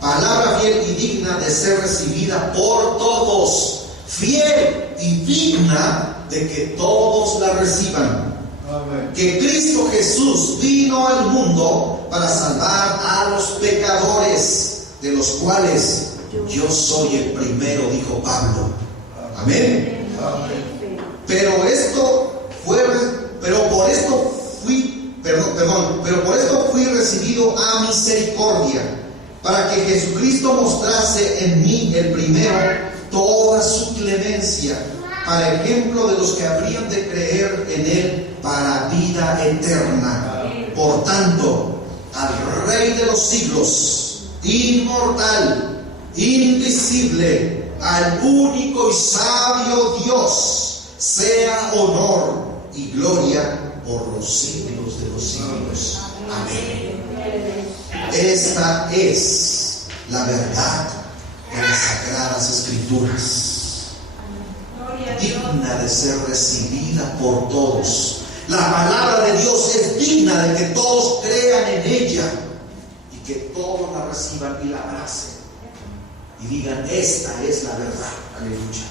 Palabra fiel y digna de ser recibida por todos. Fiel y digna de que todos la reciban. Amén. Que Cristo Jesús vino al mundo para salvar a los pecadores, de los cuales yo soy el primero, dijo Pablo. Amén. Amén. Pero por esto fui recibido a misericordia, para que Jesucristo mostrase en mí el primero toda su clemencia, para ejemplo de los que habrían de creer en él para vida eterna. Por tanto, al Rey de los siglos, inmortal, invisible, al único y sabio Dios, sea honor y gloria por los siglos de los siglos. Amén. Esta es la verdad de las Sagradas Escrituras, digna de ser recibida por todos. La palabra de Dios es digna de que todos crean en ella y que todos la reciban y la abracen y digan, esta es la verdad. Aleluya.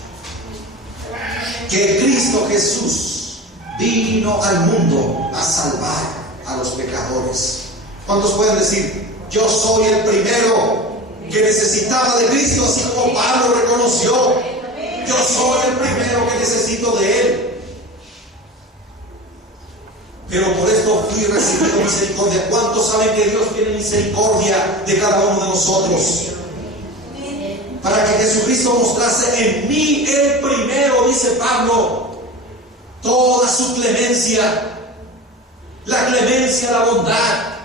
Que Cristo Jesús vino al mundo a salvar a los pecadores. ¿Cuántos pueden decir, yo soy el primero que necesitaba de Cristo, así como Pablo reconoció? Yo soy el primero que necesito de Él. Pero por esto fui recibido misericordia. ¿Cuántos saben que Dios tiene misericordia de cada uno de nosotros? Para que Jesucristo mostrase en mí el primero, dice Pablo, toda su clemencia. La clemencia, la bondad,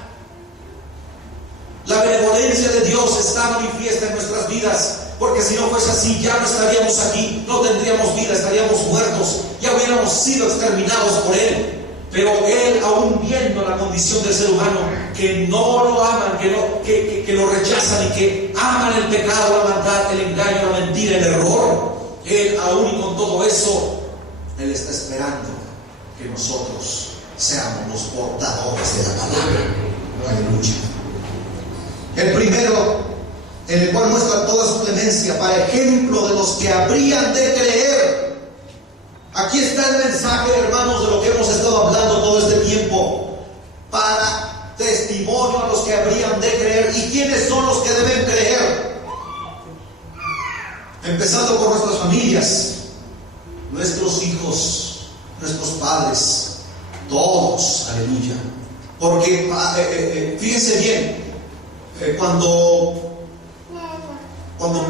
la benevolencia de Dios está manifiesta en nuestras vidas. Porque si no fuese así, ya no estaríamos aquí, no tendríamos vida, estaríamos muertos, ya hubiéramos sido exterminados por Él. Pero Él, aún viendo la condición del ser humano, que no lo aman, que lo rechazan y que aman el pecado, la maldad, el engaño, la mentira, el error, Él, aún y con todo eso, Él está esperando que nosotros seamos los portadores de la palabra. Aleluya. El primero, en el cual muestra toda su clemencia, para ejemplo de los que habrían de creer. Aquí está el mensaje, hermanos, de lo que hemos estado hablando todo este tiempo. Para testimonio a los que habrían de creer. ¿Y quiénes son los que deben creer? Empezando por nuestras familias, nuestros hijos, nuestros padres, todos. Aleluya. Porque fíjense bien, cuando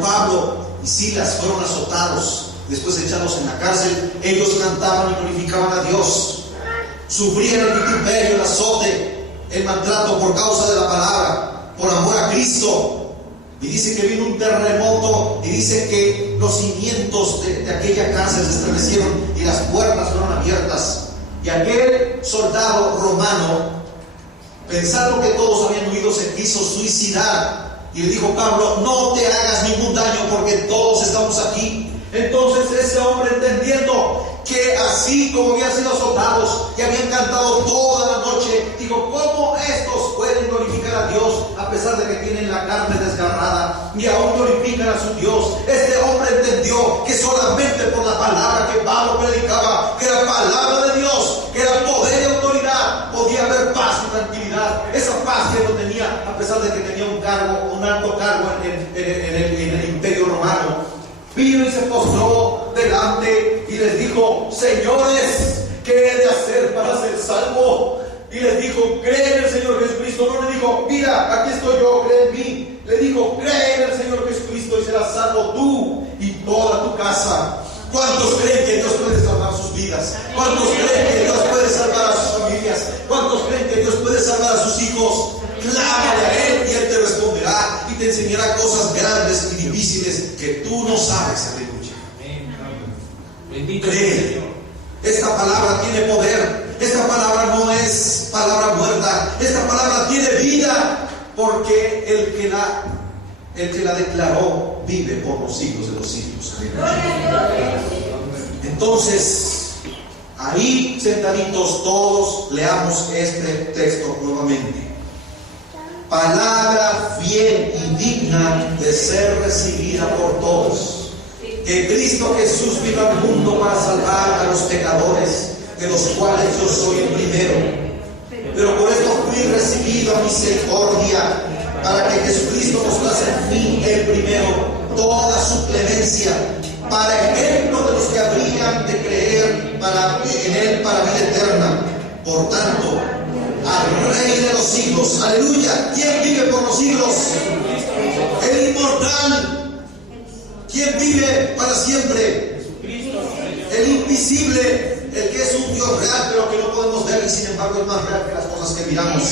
Pablo y Silas fueron azotados, después echados en la cárcel, ellos cantaban y glorificaban a Dios. Sufrían el vituperio, el azote, el maltrato por causa de la palabra, por amor a Cristo. Y dice que vino un terremoto y dice que los cimientos de aquella cárcel se estremecieron y las puertas fueron abiertas. Y aquel soldado romano, pensando que todos habían huido, se quiso suicidar. Y le dijo Pablo, no te hagas ningún daño porque todos estamos aquí. Entonces ese hombre, entendiendo que así como habían sido azotados y habían cantado toda la noche, dijo, ¿cómo estos pueden glorificar a Dios a pesar de que tienen la carne desgarrada y aún glorifican a su Dios? Este hombre entendió que solamente por la palabra que Pablo predicaba, que era palabra de Dios, que era poder y autoridad, podía haber paz y tranquilidad. Esa paz que no tenía, a pesar de que tenía un alto cargo en el imperio romano. Vino y se postró delante y les dijo, señores, ¿qué he de hacer para ser salvo? Y les dijo, cree en el Señor Jesucristo. No le dijo, mira, aquí estoy yo, cree en mí. Le dijo, cree en el Señor Jesucristo y serás salvo tú y toda tu casa. ¿Cuántos creen que Dios puede salvar sus vidas? ¿Cuántos creen que Dios puede salvar a sus familias? ¿Cuántos creen que Dios puede salvar a sus hijos? Clámale a Él y Él te responderá y te enseñará cosas grandes y difíciles que tú no sabes. Aleluya. Bendito Cree. Esta palabra tiene poder. Esta palabra no es palabra muerta. Esta palabra tiene vida, porque el que la declaró vive por los siglos de los siglos. Entonces, ahí sentaditos todos leamos este texto nuevamente. Palabra fiel y digna de ser recibida por todos, que Cristo Jesús vino al mundo para salvar a los pecadores, de los cuales yo soy el primero. Pero por esto fui recibido a misericordia, para que Jesucristo mostrase en mí el primero toda su clemencia, para ejemplo de los que habrían de creer en Él para vida eterna. Por tanto, al Rey de los siglos, aleluya. ¿Quién vive por los siglos? El inmortal. ¿Quién vive para siempre? El invisible, el que es un Dios real, pero que no podemos ver y sin embargo es más real que las cosas que miramos.